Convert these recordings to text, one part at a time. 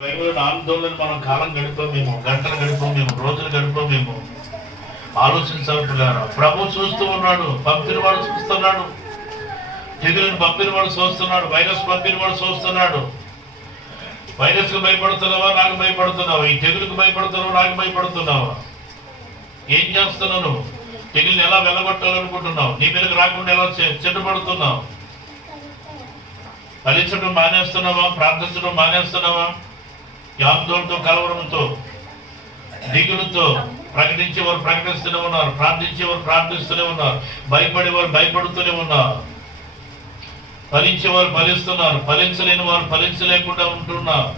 Bible ఆందోళన మనం కాలం గడిపోమేమో, గంటలు గడిపోమేమో, రోజులు గడిపోమేమో ఆలోచించాలి. ప్రభు చూస్తూ ఉన్నాడు, పంపినవాడు చూస్తున్నాడు, తెగులను పంపినవాడు చూస్తున్నాడు, వైరస్ పంపినవాడు చూస్తున్నాడు. వైరస్ కు భయపడుతున్నావా? నాకు భయపడుతున్నావా? ఈ తెగులకు భయపడుతున్నావా? నాకు భయపడుతున్నావా? ఏం చేస్తున్నావు నువ్వు? తెగుల్ని ఎలా వెళ్ళగొట్టాలనుకుంటున్నావు? నీ మీదకి రాకుండా ఎలా చెడ్డపడుతున్నావు? ఫలించడం మానేస్తున్నావా? ప్రార్థించడం మానేస్తున్నావా? ఆందోళనతో, కలవరంతో, దిగులుతో ప్రకటించేవారు ప్రకటిస్తూనే ఉన్నారు, ప్రార్థించేవారు ప్రార్థిస్తూనే ఉన్నారు, భయపడేవారు భయపడుతూనే ఉన్నారు, ఫలించేవారు ఫలిస్తున్నారు, ఫలించలేని వారు ఫలించలేకుండా ఉంటున్నారు.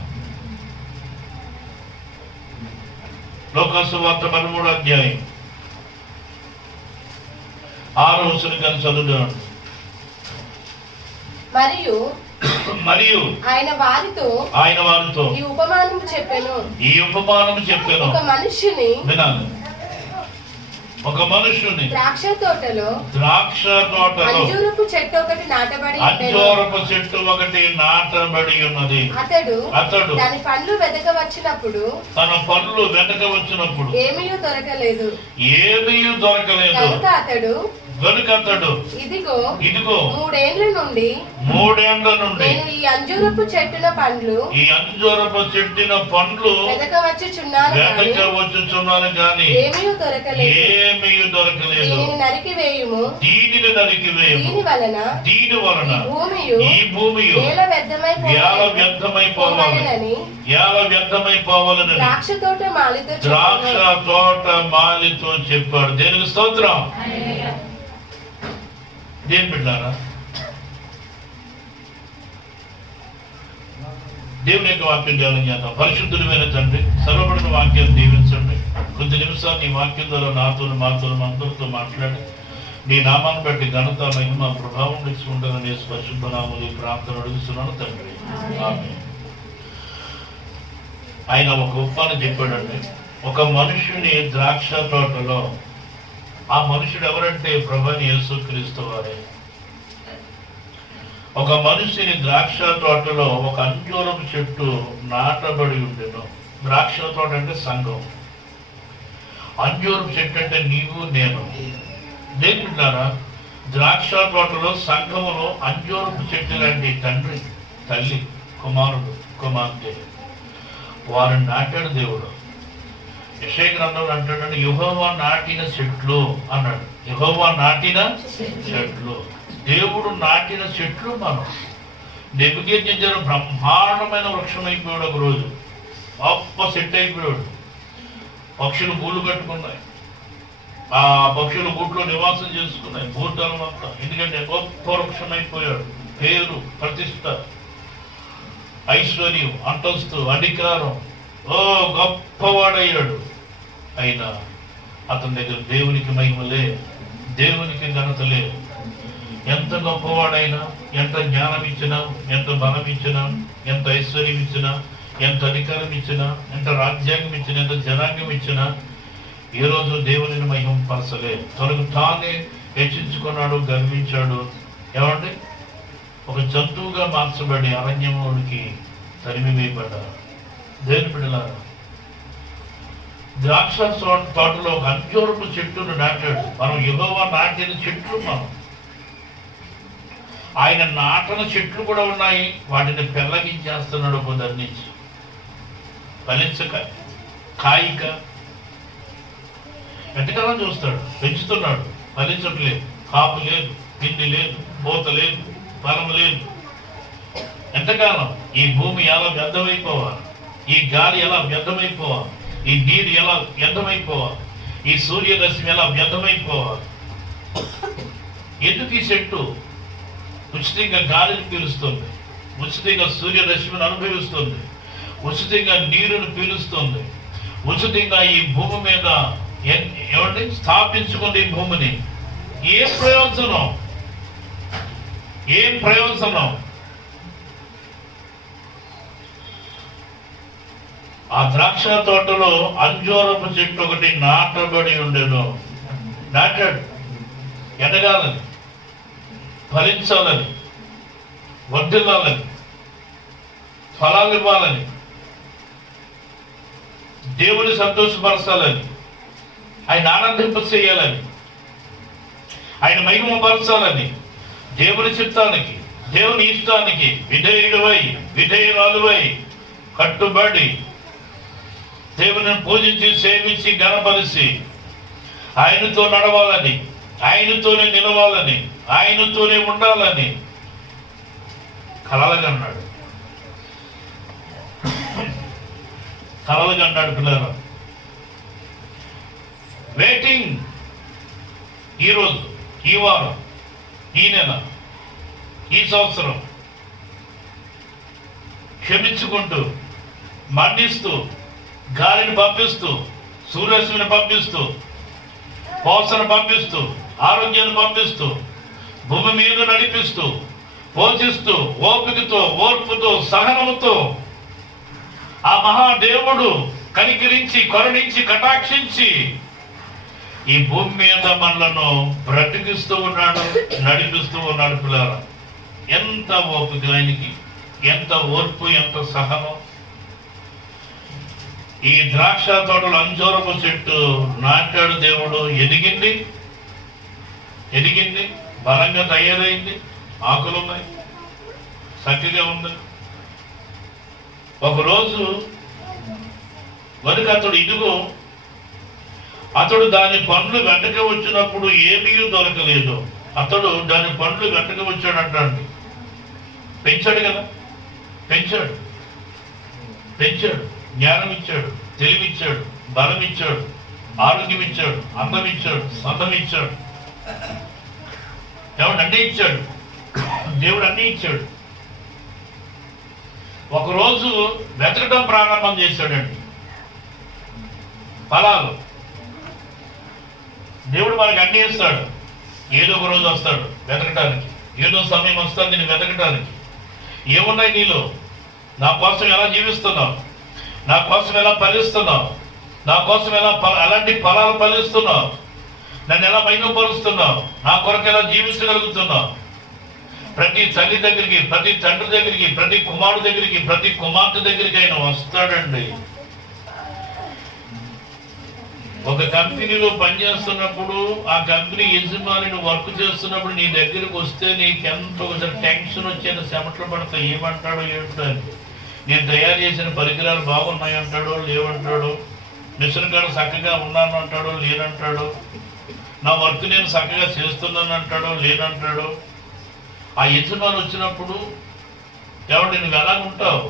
లోకాసు వార్త 13వ అధ్యాయం 6వ వచనం కానీ చదువుతాను. మరియు ఆయన వారితో ఈ ఉపమానము చెప్పెను. ఒక మనుష్యుని ద్రాక్ష తోటలో అంజూరపు చెట్టు ఒకటి నాటబడి ఉన్నది. అతడు దాని పండ్లు వెదక వచ్చినప్పుడు ఏమీ దొరకలేదు. కనుక అతడు ఇదిగో 3 ఏండ్ల నుండి నేను ఈ అంజూరపు చెట్టున పండ్లు వెదక వచ్చుచున్నాను గాని ఏమీ దొరకలేదు. దీనిని నరికివేయుము. దీని వలన ఈ భూమి వ్యర్థమైపోవాలని ద్రాక్ష తోట మాలితో చెప్పాడు. దేనికి స్తోత్రం. దేని బిడ్డారా, దేవుని యొక్క వాక్యం ధ్యానం చేద్దాం. పరిశుద్ధుడైన తండ్రి, సర్వబడిన వాక్యాన్ని దీవించండి. కొద్ది నిమిషాలు నీ వాక్యం ద్వారా నాతో మాతో అందరితో మాట్లాడి నీ నామాన్ని బట్టి ఘనత మహిమ ప్రభావం తెచ్చుకుంటానని పరిశుద్ధ నామములో ఈ ప్రార్థన అడుగుతున్నాను తండ్రి. ఆమేన్. ఆయన ఒక ఉపమానం చెప్పాడండి. ఒక మనుషుని ద్రాక్ష తోటలో, ఆ మనుషుడు ఎవరంటే ప్రభువైన యేసుక్రీస్తు వారే. ఒక మనిషిని ద్రాక్ష తోటలో ఒక అంజూరపు చెట్టు నాటబడి ఉండెను. ద్రాక్ష తోట అంటే సంఘం, అంజూరపు చెట్టు అంటే నీవు నేను. దేవుడారా, ద్రాక్ష తోటలో సంఘములో అంజూరపు చెట్టు లాంటి తండ్రి, తల్లి, కుమారుడు, కుమార్తె వారిని నాటాడు దేవుడు. యెషయా గ్రంథంలో అంటాడు, యెహోవా నాటిన చెట్లు అన్నాడు. యెహోవా నాటిన చెట్లు, దేవుడు నాటిన చెట్లు మనం. నెబుకద్నెజరు బ్రహ్మాండమైన వృక్షం అయిపోయాడు. ఒక రోజు గొప్ప చెట్టు అయిపోయాడు. పక్షులు గూళ్ళు కట్టుకున్నాయి, ఆ పక్షులు గూట్లో నివాసం చేసుకున్నాయి భూతలం అంతా. ఎందుకంటే గొప్ప వృక్షం అయిపోయాడు. పేరు, ప్రతిష్ట, ఐశ్వర్యం, అంతస్తు, అధికారం, గొప్పవాడయ్యాడు. అయినా అతని దగ్గర దేవునికి మహిమ లేదు, దేవునికి ఘనత లేదు. ఎంత గొప్పవాడైనా, ఎంత జ్ఞానం ఇచ్చినా, ఎంత బలం ఇచ్చినా, ఎంత ఐశ్వర్యం ఇచ్చినా, ఎంత అధికారం ఇచ్చినా, ఎంత రాజ్యాంగం ఇచ్చినా, ఎంత జనాంగం ఇచ్చినా ఈ రోజు దేవుని మహిమ పరచలే. తనకు తానే హెచ్చించుకున్నాడు, గర్వించాడు. ఏమంటే ఒక జంతువుగా మార్చబడి అరణ్యంలోనికి తరిమి వేయబడ్డారు. దేవుని బిడ్డలారా, ద్రాక్ష తోటలో ఒక అంజూరపు చెట్టును నాటాడు. మనం యెహోవా నాటిన చెట్లు మనం. ఆయన నాటన చెట్లు కూడా ఉన్నాయి, వాటిని పెళ్ళగించేస్తున్నాడు. కొందరినించి ఫలించక, కాయిక, ఎంతకాలం చూస్తాడు, పెంచుతున్నాడు, ఫలించట్లేదు, కాపు లేదు, పిండి లేదు, పూత లేదు, ఫలం లేదు. ఎంతకాలం? ఈ భూమి ఎలా వ్యర్థమైపోవాలి, ఈ గాలి ఎలా వ్యర్థమైపోవాలి, ఈ నీరు ఎలా వ్యర్థమైపోవాలి, ఈ సూర్యరశ్మి ఎలా వ్యర్థమైపోవాలి. ఎందుకు ఈ చెట్టు ఉచితంగా గాలిని పీలుస్తుంది, ఉచితంగా సూర్యరశ్మిని అనుభవిస్తుంది, ఉచితంగా నీరుని పీలుస్తుంది, ఉచితంగా ఈ భూమి మీద ఏమంటే స్థాపించుకున్న ఈ భూమిని. ఏం ప్రయోజనం? ఏం ప్రయోజనం? ఆ ద్రాక్ష తోటలో అంజూరపు చెట్టు ఒకటి నాటబడి ఉండేను. నాటాడు ఎదగాలని, ఫలించాలని, వర్ధిల్లాలని, ఫలాలు ఇవ్వాలని, దేవుని సంతోషపరచాలని, ఆయన ఆనందింప చేయాలని, ఆయన మహిమపరచాలని, దేవుని చిత్తానికి, దేవుని ఇష్టానికి విధేయుడివై విధేయురాలువై కట్టుబడి దేవుని పూజించి సేవించి గణపరిచి ఆయనతో నడవాలని, ఆయనతోనే నిలవాలని, ఆయనతోనే ఉండాలని కలలుగన్నాడు. కలలుగన్నాడు పిల్లలు. వెయిటింగ్ ఈరోజు, ఈ వారం, ఈ నెల, ఈ సంవత్సరం క్షమించుకుంటూ, మన్నిస్తూ, గాలిని పంపిస్తూ, సూర్యరశ్మిని పంపిస్తూ, పోషణ పంపిస్తూ, ఆరోగ్యాన్ని పంపిస్తూ, భూమి మీద నడిపిస్తూ, పోషిస్తూ, ఓపికతో, ఓర్పుతో, సహనముతో ఆ మహాదేవుడు కనికరించి, కరుణించి, కటాక్షించి ఈ భూమి మీద మనలను బ్రతికిస్తూ ఉన్నాడు, నడిపిస్తూ ఉన్నాడు. పిల్లల, ఎంత ఓపిక ఆయనకి, ఎంత ఓర్పు, ఎంత సహనం. ఈ ద్రాక్ష తోటలు అంజూరపు చెట్టు నాటాడు దేవుడు, ఎదిగింది, బలంగా తయారైంది, ఆకులున్నాయి, చక్కగా ఉంది. ఒకరోజు వరకు అతడు దాని పండ్లు వెంటక వచ్చినప్పుడు ఏమీ దొరకలేదు. అతడు దాని పండ్లు వెంటక వచ్చాడంటండి. పెంచాడు కదా, పెంచాడు, జ్ఞానం ఇచ్చాడు, తెలివిచ్చాడు, బలం ఇచ్చాడు, ఆరోగ్యం ఇచ్చాడు, అందం ఇచ్చాడు, సందం ఇచ్చాడు. దేవుడు అన్నీ ఇచ్చాడు, దేవుడు అన్నీ ఇచ్చాడు. ఒకరోజు వెతకడం ప్రారంభం చేశాడండి. ఫలాలు దేవుడు మనకి అన్నీ ఇస్తాడు. ఏదో ఒక రోజు వస్తాడు వెతకటానికి, ఏదో సమయం వస్తుంది నేను వెతకటానికి. ఏమున్నాయి నీలో? నా కోసం ఎలా జీవిస్తున్నావు? నా కోసం ఎలా ఫలిస్తున్నావు? నా కోసం ఎలాంటి ఫలాలు ఫలిస్తున్నావు? నన్ను ఎలా మహిమపరుస్తున్నావు? నా కొరకు ఎలా జీవించగలుగుతున్నావు? ప్రతి తల్లి దగ్గరికి, ప్రతి తండ్రి దగ్గరికి, ప్రతి కుమారుడు దగ్గరికి, ప్రతి కుమార్తె దగ్గరికి ఆయన వస్తాడండి. ఒక కంపెనీలో పనిచేస్తున్నప్పుడు ఆ కంపెనీ యజమానిని వర్క్ చేస్తున్నప్పుడు నీ దగ్గరకు వస్తే నీకెంత ఒకసారి టెన్షన్ వచ్చేది, చెమటలు పడతాయి. ఏమంటాడో ఏంటో అని. నేను తయారు చేసిన పరికరాలు బాగున్నాయి అంటాడో లేవంటాడో, మిషన్ కాడ చక్కగా ఉన్నాను అంటాడో లేనంటాడో, నా వర్క్ నేను చక్కగా చేస్తున్నాను అంటాడో లేనంటాడో. ఆ యజమాని వచ్చినప్పుడు ఎవరు నువ్వు ఎలా ఉంటావు,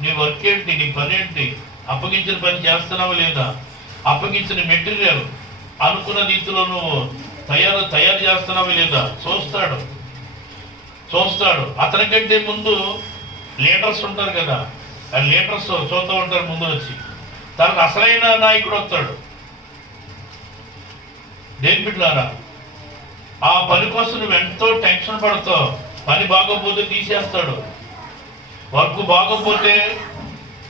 నీ వర్క్ ఏంటి, నీ పని ఏంటి, అప్పగించిన పని చేస్తున్నావా లేదా, అప్పగించిన మెటీరియల్ అనుకున్న రీతిలో నువ్వు తయారు చేస్తున్నావా లేదా చూస్తాడు. అతనికంటే ముందు లీడర్స్ ఉంటారు కదా, ఆ లీడర్స్ చూస్తూ ఉంటారు ముందు వచ్చి. తనకు అసలైన నాయకుడు వస్తాడు. దేని బిడ్డలారా, ఆ పని కోసం నువ్వు ఎంతో టెన్షన్ పడతావు. పని బాగోపోతే తీసేస్తాడు, వర్క్ బాగోపోతే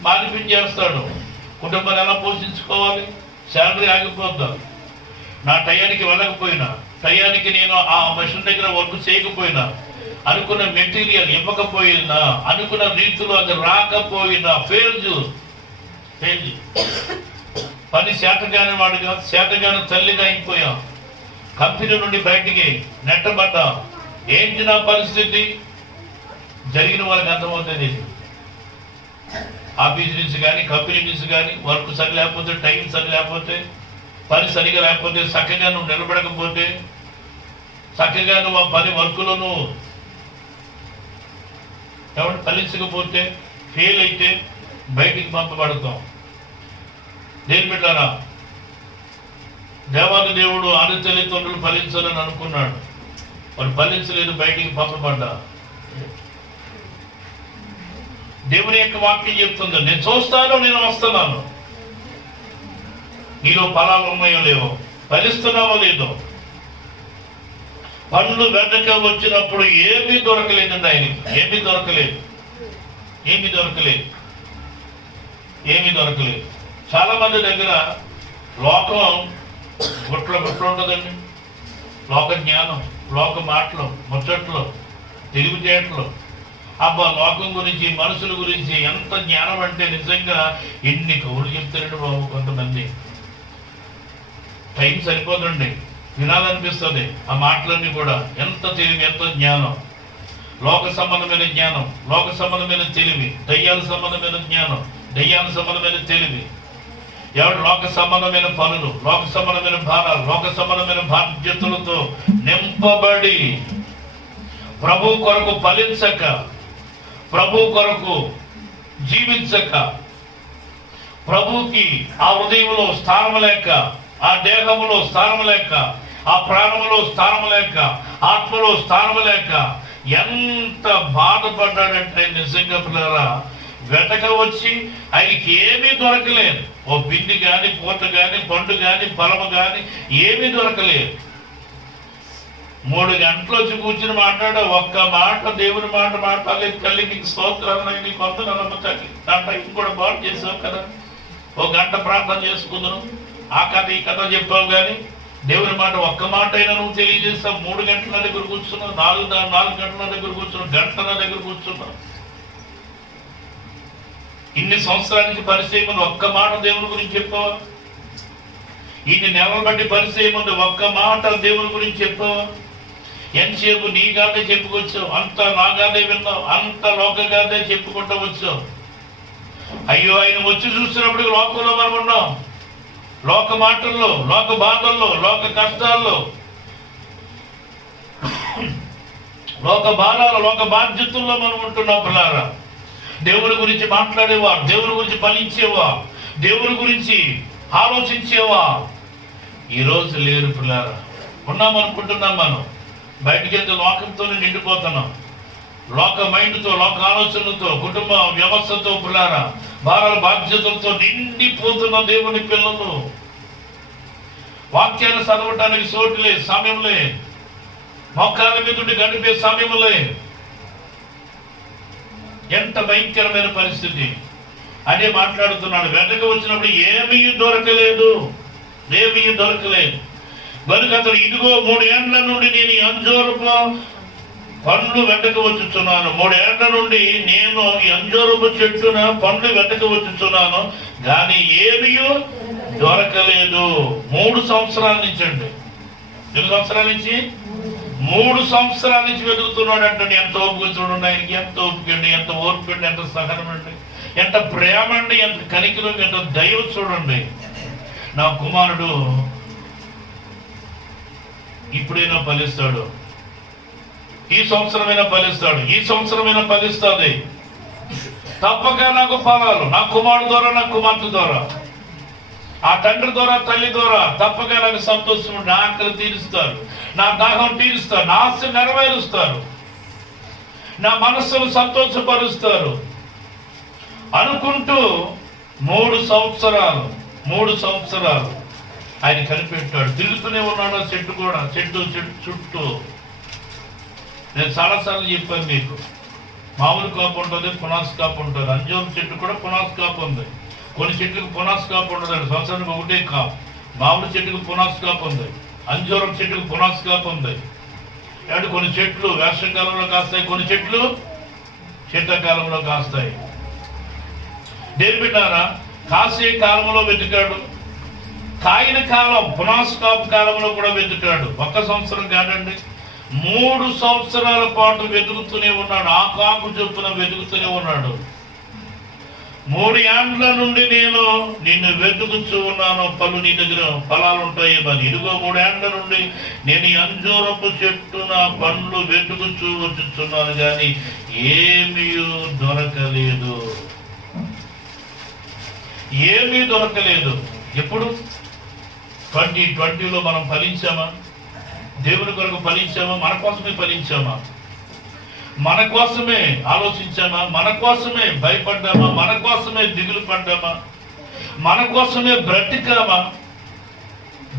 మానిపించేస్తాడు. కుటుంబాన్ని ఎలా పోషించుకోవాలి, శాలరీ ఆగిపోద్దాం. నా టయానికి వెళ్ళకపోయినా, టయానికి నేను ఆ మిషన్ దగ్గర వర్క్ చేయకపోయినా, అనుకున్న మెటీరియల్ ఇవ్వకపోయినా, అనుకున్న రీతిలో అది రాకపోయినా ఫెయిల్ పని శాతగాని తల్లిగా అయిపోయాం. కంపెనీ నుండి బయటికి నెట్టబడ్డా. ఏంటి నా పరిస్థితి? జరిగిన వాళ్ళకి అర్థమవుతుంది. ఆఫీస్ నుంచి కానీ, కంపెనీ నుంచి కానీ వర్క్ సరి లేకపోతే, టైం సరి లేకపోతే, పని సరిగా లేకపోతే, చక్కగా నువ్వు నిలబడకపోతే, చక్కగా నువ్వు ఆ పని వర్క్లో నువ్వు ఎవరు ఫలించకపోతే, ఫెయిల్ అయితే బయటికి పంపబడతాం. దేని బిడ్డారా, దేవాది దేవుడు ఆది తల్లిదండ్రులు ఫలించాలని అనుకున్నాడు, వారు ఫలించలేదు, బయటికి పంపబడ్డా. దేవుని యొక్క వాక్యం చెప్తుంది, నేను చూస్తాను, నేను వస్తున్నాను. నీలో ఫలాలు ఉన్నాయో లేవో, ఫలిస్తున్నావో లేదో. పండ్లు వెనక వచ్చినప్పుడు ఏమీ దొరకలేదండి ఆయనకి. ఏమీ దొరకలేదు. చాలా మంది దగ్గర లోకం గుట్ల ఉంటుందండి. లోక జ్ఞానం, లోక మాటలు, ముచ్చట్లు, తెలివితేటలు, అబ్బా లోకం గురించి, మనుషుల గురించి ఎంత జ్ఞానం అంటే నిజంగా ఎన్ని కవులు చెప్తారండి బాబు. కొంతమంది టైం సరిపోదండి, వినాలనిపిస్తుంది ఆ మాటలన్నీ కూడా. ఎంత తెలివి, ఎంత జ్ఞానం, లోక సంబంధమైన జ్ఞానం, లోక సంబంధమైన తెలివి, దయ్యాల సంబంధమైన జ్ఞానం, దయ్యాల సంబంధమైన తెలివి, ఎవరు లోక సంబంధమైన పనులు, లోక సంబంధమైన భారాలు, లోక సంబంధమైన బాధ్యతలతో నింపబడి ప్రభు కొరకు ఫలించక, ప్రభు కొరకు జీవించక, ప్రభుకి ఆ హృదయంలో స్థానం లేక, ఆ దేహంలో స్థానం లేక, ఆ ప్రాణములో స్థానం లేక, ఆత్మలో స్థానం లేక ఎంత బాధపడ్డాడంటే నిజంగా పిల్లరా, వెతక వచ్చి ఆయనకి ఏమీ దొరకలేదు. ఓ పిండి కానీ, పూత కానీ, పండు కానీ, ఫలము కానీ ఏమీ దొరకలేదు. 3 గంటలు వచ్చి కూర్చుని మాట్లాడ, ఒక్క మాట దేవుని మాట మాట్లాడలేదు. తల్లికి స్తోత్రాలు, నీకు వందనాలు తల్లి, నా టైం కూడా బాగు చేసావు కదా, ఓ గంట ప్రార్థన చేసుకుందాం, ఆ కథ ఈ కథ చెప్పావు, కానీ దేవుని మాట ఒక్క మాట అయినా నువ్వు తెలియజేస్తావు. 3 గంటల దగ్గర కూర్చున్నావు, 4 గంటల దగ్గర కూర్చున్నావు, గంటల దగ్గర కూర్చున్నావు. ఇన్ని సంవత్సరానికి పరిచయం ఉంది, ఒక్క మాట దేవుని గురించి చెప్పావా? ఇన్ని నెలలు బట్టి పరిచయం ఉంది, ఒక్క మాట దేవుని గురించి చెప్పావా? ఎంతసేపు నీ గాదే చెప్పుకొచ్చావు, అంత నాగాదే విన్నావు, అంత లోకగాదే చెప్పుకుంటూ వచ్చావు. అయ్యో ఆయన వచ్చి చూసినప్పుడు లోకంలో మనం ఉన్నాం, లోక మాటల్లో, లోక బాధల్లో, లోక కష్టాల్లో, లోక భారాలు, లోక బాధ్యతల్లో మనం ఉంటున్నాం. పిల్లారా, దేవుని గురించి మాట్లాడేవా, దేవుని గురించి ఫలించేవా, దేవుని గురించి ఆలోచించేవా ఈరోజు లేరు. పిల్లారా, ఉన్నామనుకుంటున్నాం, మనం బయటికి వెళ్తే లోకంతోనే నిండిపోతున్నాం. లోక మైండ్తో, లోక ఆలోచనలతో, కుటుంబ వ్యవస్థతో, పిల్లారా భారాల బాధ్యతలతో నిండిపోతున్న దేవుని పిల్లలు. వాక్యాన్ని చదవటానికి చోటులే, సమయంలే, మొక్కాల మీద గడిపే సమయంలే. ఎంత భయంకరమైన పరిస్థితి. అదే మాట్లాడుతున్నాడు, వెంటక వచ్చినప్పుడు ఏమీ దొరకలేదు, ఏమీ దొరకలేదు. కనుక అతడు, ఇదిగో 3 ఏండ్ల నుండి నేను ఈ అంజూరపు పండ్లు వెంటక వచ్చుచున్నాను, 3 ఏండ్ల నుండి నేను ఈ అంజూరపు చెట్టున పండ్లు వెంటక వచ్చుచున్నాను, కానీ ఏమీ దొరకలేదు. 3 సంవత్సరాల నుంచి అండి, 2 సంవత్సరాల నుంచి 3 సంవత్సరాల నుంచి వెతుకుతున్నాడు అంటే. ఎంత ఓపిక చూడండి ఆయనకి, ఎంత ఓపిక అండి, ఎంత ఓర్పు అండి, ఎంత సహనం అండి, ఎంత ప్రేమ అండి, ఎంత కనికరం, ఎంత దైవం చూడండి. నా కుమారుడు ఇప్పుడైనా ఫలిస్తాడు, ఈ సంవత్సరమైనా ఫలిస్తాడు, ఈ సంవత్సరమైనా ఫలిస్తుంది. తప్పక నాకు ఫలాలు, నా కుమారుడు ద్వారా, నా కుమార్తె ద్వారా, ఆ తండ్రి ద్వారా, తల్లి ద్వారా తప్పక నాకు సంతోషం, నా ఆకలి తీరుస్తారు, నా దాహం తీరుస్తారు, నా ఆశ నెరవేరుస్తారు, నా మనస్సును సంతోషపరుస్తారు అనుకుంటూ 3 సంవత్సరాలు ఆయన కనిపెట్టాడు. తిరుగుతూనే ఉన్నాడు ఆ చెట్టు కూడా, చెట్టు చుట్టూ. నేను చాలాసార్లు చెప్పాను మీకు, మామూలు కాపు ఉంటుంది, పునాస్ కాపు ఉంటుంది. అంజూరం చెట్టు కూడా పునాస్ కాపు ఉంది. కొన్ని చెట్లకు పునాస్ కాపు ఉండదండి, సంవత్సరానికి ఒకటే కాపు. మామూలు చెట్టుకు పునాస్ కాపు ఉంది, అంజూరం చెట్టుకు పునాస్ కాపు ఉంది. అంటే కొన్ని చెట్లు వేసవికాలంలో కాస్తాయి, కొన్ని చెట్లు శీతాకాలంలో కాస్తాయి. దేని బిడ్డారా, కాసే కాలంలో వెతుకాడు, కాయిన కాలం పునాస్ కాపు కాలంలో కూడా వెతుకాడు. 1 సంవత్సరం కాదండి, 3 సంవత్సరాల పాటు వెతుకుతూనే ఉన్నాడు. ఆ కాపు చొప్పున వెతుకుతూనే ఉన్నాడు. 3 ఏండ్ల నుండి నేను నిన్ను వెతుకుతూ ఉన్నాను, పళ్ళు నీ దగ్గర ఫలాలు ఉంటాయి మరి. ఇదిగో 3 ఏండ్ల నుండి నేను ఈ అంజూరపు చెట్టున పండ్లు వెతుకుతూ వచ్చుతున్నాను, కానీ ఏమీ దొరకలేదు, ఏమీ దొరకలేదు. ఎప్పుడు 2020లో మనం ఫలించామా? దేవుని కొరకు ఫలించామా? మన కోసమే ఫలించామా? మన కోసమే ఆలోచించామా? మన కోసమే భయపడ్డామా? మన కోసమే దిగులు పడ్డామా? మన కోసమే బ్రతికామా?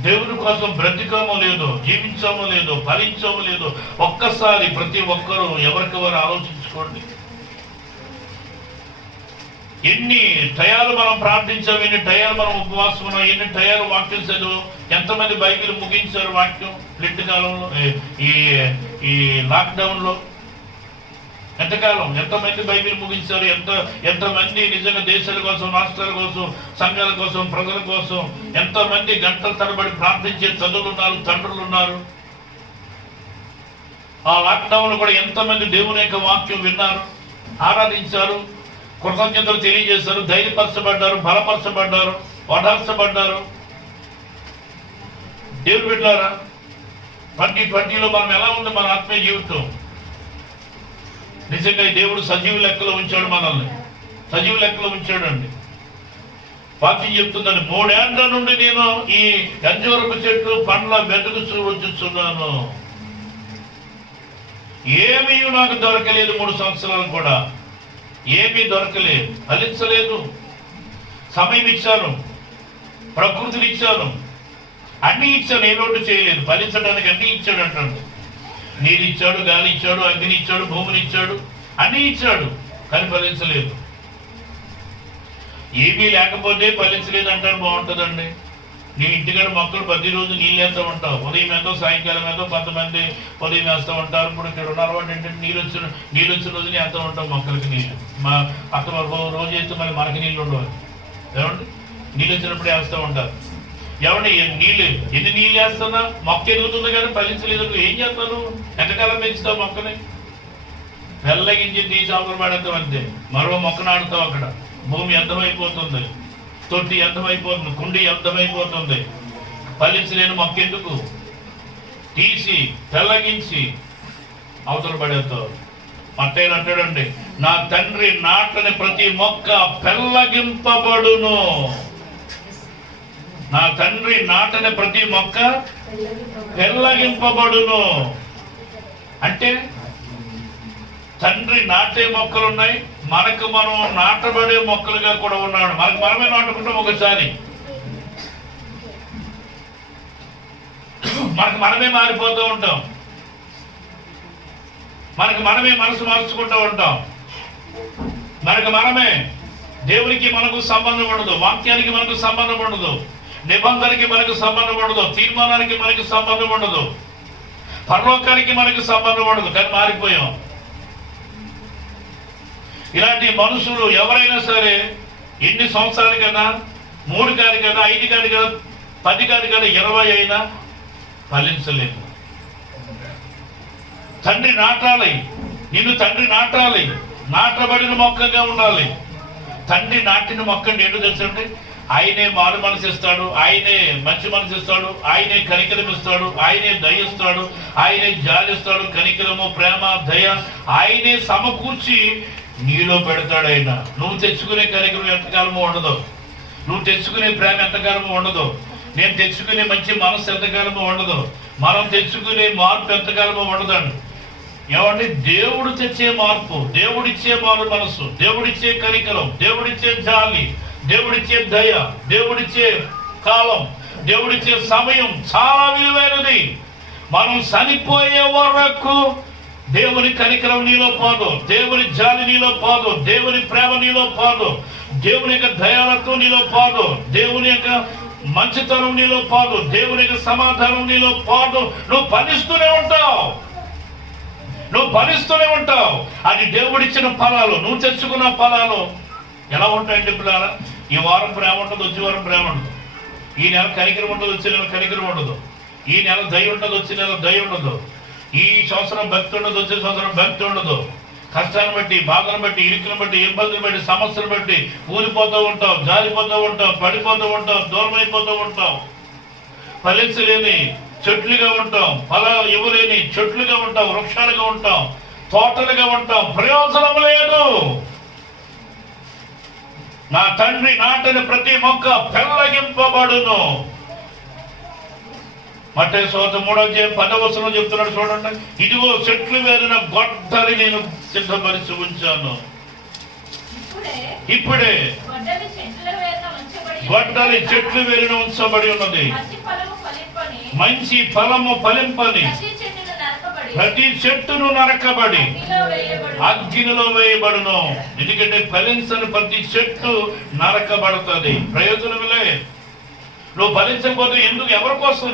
దేవుని కోసం బ్రతికామో లేదో, జీవించామో లేదో, ఫలించామో లేదో ఒక్కసారి ప్రతి ఒక్కరూ ఎవరికెవరు ఆలోచించుకోండి. ఎన్ని టయాలు మనం ప్రార్థించాం, ఎన్ని టయాలు మనం ఉపవాసం ఉన్నాం, ఎన్ని టయాలు వాక్యం చదువు, ఎంతమంది బైబిల్ ముగించారు వాక్యం ఫ్లిట్ కాలంలో, ఈ లాక్డౌన్లో. ఎంతకాలం ఎంతమంది బైబిల్ ముగించారు? ఎంతమంది నిజంగా దేశాల కోసం, రాష్ట్రాల కోసం, సంఘాల కోసం, ప్రజల కోసం ఎంతమంది గంటల తరబడి ప్రార్థించే తల్లులు ఉన్నారు, తండ్రులు ఉన్నారు. ఆ లాక్డౌన్ కూడా ఎంతమంది దేవుని యొక్క వాక్యం విన్నారు, ఆరాధించారు, కృతజ్ఞతలు తెలియజేశారు, ధైర్యపరచబడ్డారు, బలపరచబడ్డారు, ఓదార్చబడ్డారు. దేవుడు బిడ్డలారా, 2020లో మనం ఎలా ఉంది మన ఆత్మీయ జీవితం? నిజంగా దేవుడు సజీవ లెక్కలో ఉంచాడు, మనల్ని సజీవ లెక్కలో ఉంచాడండి. వాక్యం చెప్తుందండి, 3 ఏళ్ల నుండి నేను ఈ అంజూరపు చెట్లు పండ్ల వెతుకుతూ వచ్చుచున్నాను, ఏమీ నాకు దొరకలేదు. 3 సంవత్సరాలు కూడా ఏమీ దొరకలేదు, ఫలించలేదు. సమయం ఇచ్చాను, ప్రకృతిని ఇచ్చాను, అన్ని ఇచ్చాను, ఏ లోటు చేయలేదు. ఫలించడానికి అన్ని ఇచ్చాడు అంటాడు. నీరు ఇచ్చాడు, గాలి ఇచ్చాడు, అగ్ని ఇచ్చాడు, భూమిని ఇచ్చాడు, అన్ని ఇచ్చాడు, కానీ ఫలించలేదు. ఏమీ లేకపోతే ఫలించలేదు అంటారు, బాగుంటుందండి. నీ ఇంటికాడ మొక్కలు ప్రతిరోజు నీళ్ళు వేస్తూ ఉంటావు, ఉదయం ఎంతో సాయంకాలం ఎంతో. కొంతమంది ఉదయం వేస్తూ ఉంటారు. ఇప్పుడు ఇక్కడ ఉన్న అలవాటు ఏంటంటే నీళ్ళు వచ్చిన రోజునే వేస్తూ ఉంటాం మొక్కలకి నీళ్ళు. మా అక్కడ రోజు వేస్తే మళ్ళీ మనకి నీళ్ళు ఉండవు. ఏమండి, నీళ్ళు వచ్చినప్పుడు వేస్తూ ఉంటారు. ఎవరి ఎన్ని నీళ్ళు వేస్తున్నా మొక్క ఎదుగుతుంది కానీ ఫలించలేదు. ఏం చేస్తాను? ఎంతకాలం పెంచుతావు మొక్కని? తెల్లగించి తీసి అవసరం పడతావు అంతే. మరో మొక్క నాడుతావు. అక్కడ భూమి అర్థమైపోతుంది, తొట్టి అర్థమైపోతుంది, కుండి అర్థమైపోతుంది. ఫలించలేని మొక్క ఎందుకు? తీసి తెల్లగించి అవతల పడేస్తావు. మత్తయి అంటాడండి, నా తండ్రి నాటని ప్రతి మొక్క పెల్లగింపబడును. నా తండ్రి నాటని ప్రతి మొక్క పెల్లగింపబడును. అంటే తండ్రి నాటే మొక్కలు ఉన్నాయి, మనకు మనం నాటబడే మొక్కలుగా కూడా ఉన్నాడు. మనకు మనమే నాటుకుంటాం. ఒకసారి మనకు మనమే మారిపోతూ ఉంటాం, మనకు మనమే మనసు మార్చుకుంటూ ఉంటాం. మనకు మనమే. దేవునికి మనకు సంబంధం ఉండదు, వాక్యానికి మనకు సంబంధం ఉండదు, నిబంధనకి మనకు సంబంధం ఉండదు, తీర్మానానికి మనకు సంబంధం ఉండదు, పరలోకానికి మనకు సంబంధం ఉండదు, కానీ మారిపోయాం. ఇలాంటి మనుషులు ఎవరైనా సరే ఎన్ని సంవత్సరాలు కదా, 3 కాదు కదా, 5 కాదు కదా, 10 కాదు కదా, 20 అయినా ఫలించలేదు. తండ్రి నాటాలి, నిన్ను తండ్రి నాటాలి, నాటబడిన మొక్కగా ఉండాలి. తండ్రి నాటిన మొక్క ఏంటో తెలుసండి, ఆయనే మారు మనసు ఇస్తాడు, ఆయనే మంచి మనసు ఇస్తాడు, ఆయనే కనికరం ఇస్తాడు, ఆయనే దయ ఇస్తాడు, ఆయనే జాలిస్తాడు. కనికరము, ప్రేమ, దయ ఆయనే సమకూర్చి నీలో పెడతాడు. ఆయన నువ్వు తెచ్చుకునే కనికరం ఎంతకాలమో ఉండదు, నువ్వు తెచ్చుకునే ప్రేమ ఎంతకాలమో ఉండదు, నేను తెచ్చుకునే మంచి మనసు ఎంతకాలమో ఉండదు, మనం తెచ్చుకునే మార్పు ఎంతకాలమో ఉండదండి. ఏమంటే దేవుడు తెచ్చే మార్పు, దేవుడిచ్చే మారు మనసు, దేవుడిచ్చే కనికరం, దేవుడిచ్చే జాలి, దేవుడిచ్చే దయ, దేవుడిచ్చే కాలం, దేవుడిచ్చే సమయం చాలా విలువైనది. మనం చనిపోయే వరకు దేవుని కనికరం నీలో పోదు, దేవుని జాలి నీలో పోదు, దేవుని ప్రేమ నీలో పోదు, దేవుని యొక్క దయాలత్వం నీలో పోదు, దేవుని యొక్క మంచితనం నీలో పోదు, దేవుని యొక్క సమాధానం నీలో పోదు. నువ్వు ఫలిస్తూనే ఉంటావు, నువ్వు ఫలిస్తూనే ఉంటావు. అది దేవుడిచ్చిన ఫలాలు, నువ్వు తెచ్చుకున్న ఫలాలు ఎలా ఉంటాయంటే పిల్లల, ఈ వారం ప్రేమ ఉంటుంది, వచ్చే వారం ప్రేమ ఉండదు. ఈ నెల కనికరం ఉంటుంది, వచ్చే నెల కనికరం ఉండదు. ఈ నెల దయ ఉంటుంది, వచ్చే నెల దయ ఉండదు. ఈ సంవత్సరం భక్తి ఉండదు, వచ్చే సంవత్సరం భక్తి ఉండదు. కష్టాన్ని బట్టి, బాధను బట్టి, ఇరుకును బట్టి, ఇబ్బందులు బట్టి, సమస్యలు బట్టి ఊరిపోతూ ఉంటావు, జారిపోతూ ఉంటావు, పడిపోతూ ఉంటావు, దూరం అయిపోతూ ఉంటావు. ఫలించలేని చెట్లుగా ఉంటాం, ఫలాలు ఇవ్వలేని చెట్లుగా ఉంటాం, వృక్షాలుగా ఉంటాం, తోటలుగా ఉంటాం. ప్రయోజనం లేదు. నా తండ్రి నాటిన ప్రతి మొక్క పెల్లగింపబడును. మత్తయి సువార్త 3:10 చెప్తున్నాడు చూడండి, ఇదిగో చెట్లు వేరిన గొడ్డలి నేను సిద్ధపరిచి ఉంచాను. ఇప్పుడే గొడ్డలి చెట్లు వేరిన ఉంచబడి ఉన్నది, మంచి ఫలము ఫలింపని ప్రతి చెట్టును నరకబడి అగ్నిలో వేయబడును. ఎందుకంటే ఫలించని ప్రతి చెట్టు నరకబడుతుంది. ప్రయోజనములే. నువ్వు ఫలించకపోతే ఎందుకు, ఎవరి కోసం?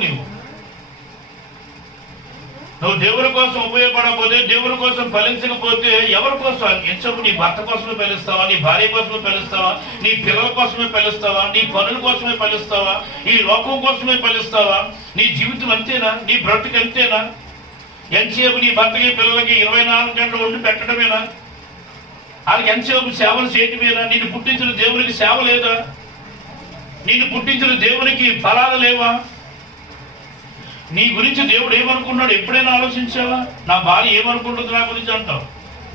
నువ్వు దేవుని కోసం ఉపయోగపడకపోతే, దేవుని కోసం ఫలించకపోతే ఎవరి కోసం? ఎంచకు నీ భర్త కోసమే ఫలిస్తావా? నీ భార్య కోసమే ఫలిస్తావా? నీ పిల్లల కోసమే ఫలిస్తావా? నీ పనుల కోసమే ఫలిస్తావా? ఈ లోకం కోసమే ఫలిస్తావా? నీ జీవితం అంతేనా? నీ బ్రతుకు అంతేనా? ఎంతసేపు నీ భర్తకి పిల్లలకి 24 గంటలు వండి పెట్టడమేనా? వాళ్ళకి ఎంతసేపు సేవలు చేయటమేనా? నిన్ను పుట్టించిన దేవునికి సేవ లేదా? నిన్ను పుట్టించిన దేవునికి ఫలాలు లేవా? నీ గురించి దేవుడు ఏమనుకున్నాడు ఎప్పుడైనా ఆలోచించావా? నా భార్య ఏమనుకుంటుంది నా గురించి అంటావు,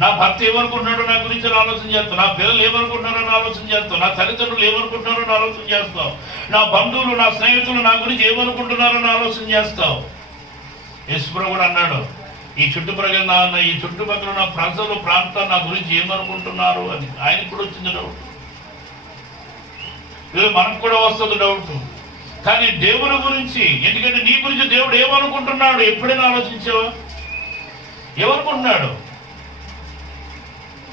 నా భర్త ఏమనుకుంటున్నాడో నా గురించి ఆలోచన చేస్తావు, నా పిల్లలు ఏమనుకుంటున్నారో ఆలోచన చేస్తావు, నా తల్లిదండ్రులు ఏమనుకుంటున్నారో ఆలోచన చేస్తావు, నా బంధువులు నా స్నేహితులు నా గురించి ఏమనుకుంటున్నారో ఆలోచన చేస్తావు. యేసుప్రభువు కూడా అన్నాడు, ఈ చుట్టుపక్కల నా ప్రజలు ప్రాంతాలు నా గురించి ఏమనుకుంటున్నారు అని. ఆయనకు కూడా వచ్చింది డౌట్, మనకు కూడా వస్తుంది డౌట్. కానీ దేవుని గురించి, ఎందుకంటే నీ గురించి దేవుడు ఏమనుకుంటున్నాడు ఎప్పుడైనా ఆలోచించావా? ఏమనుకుంటున్నాడు?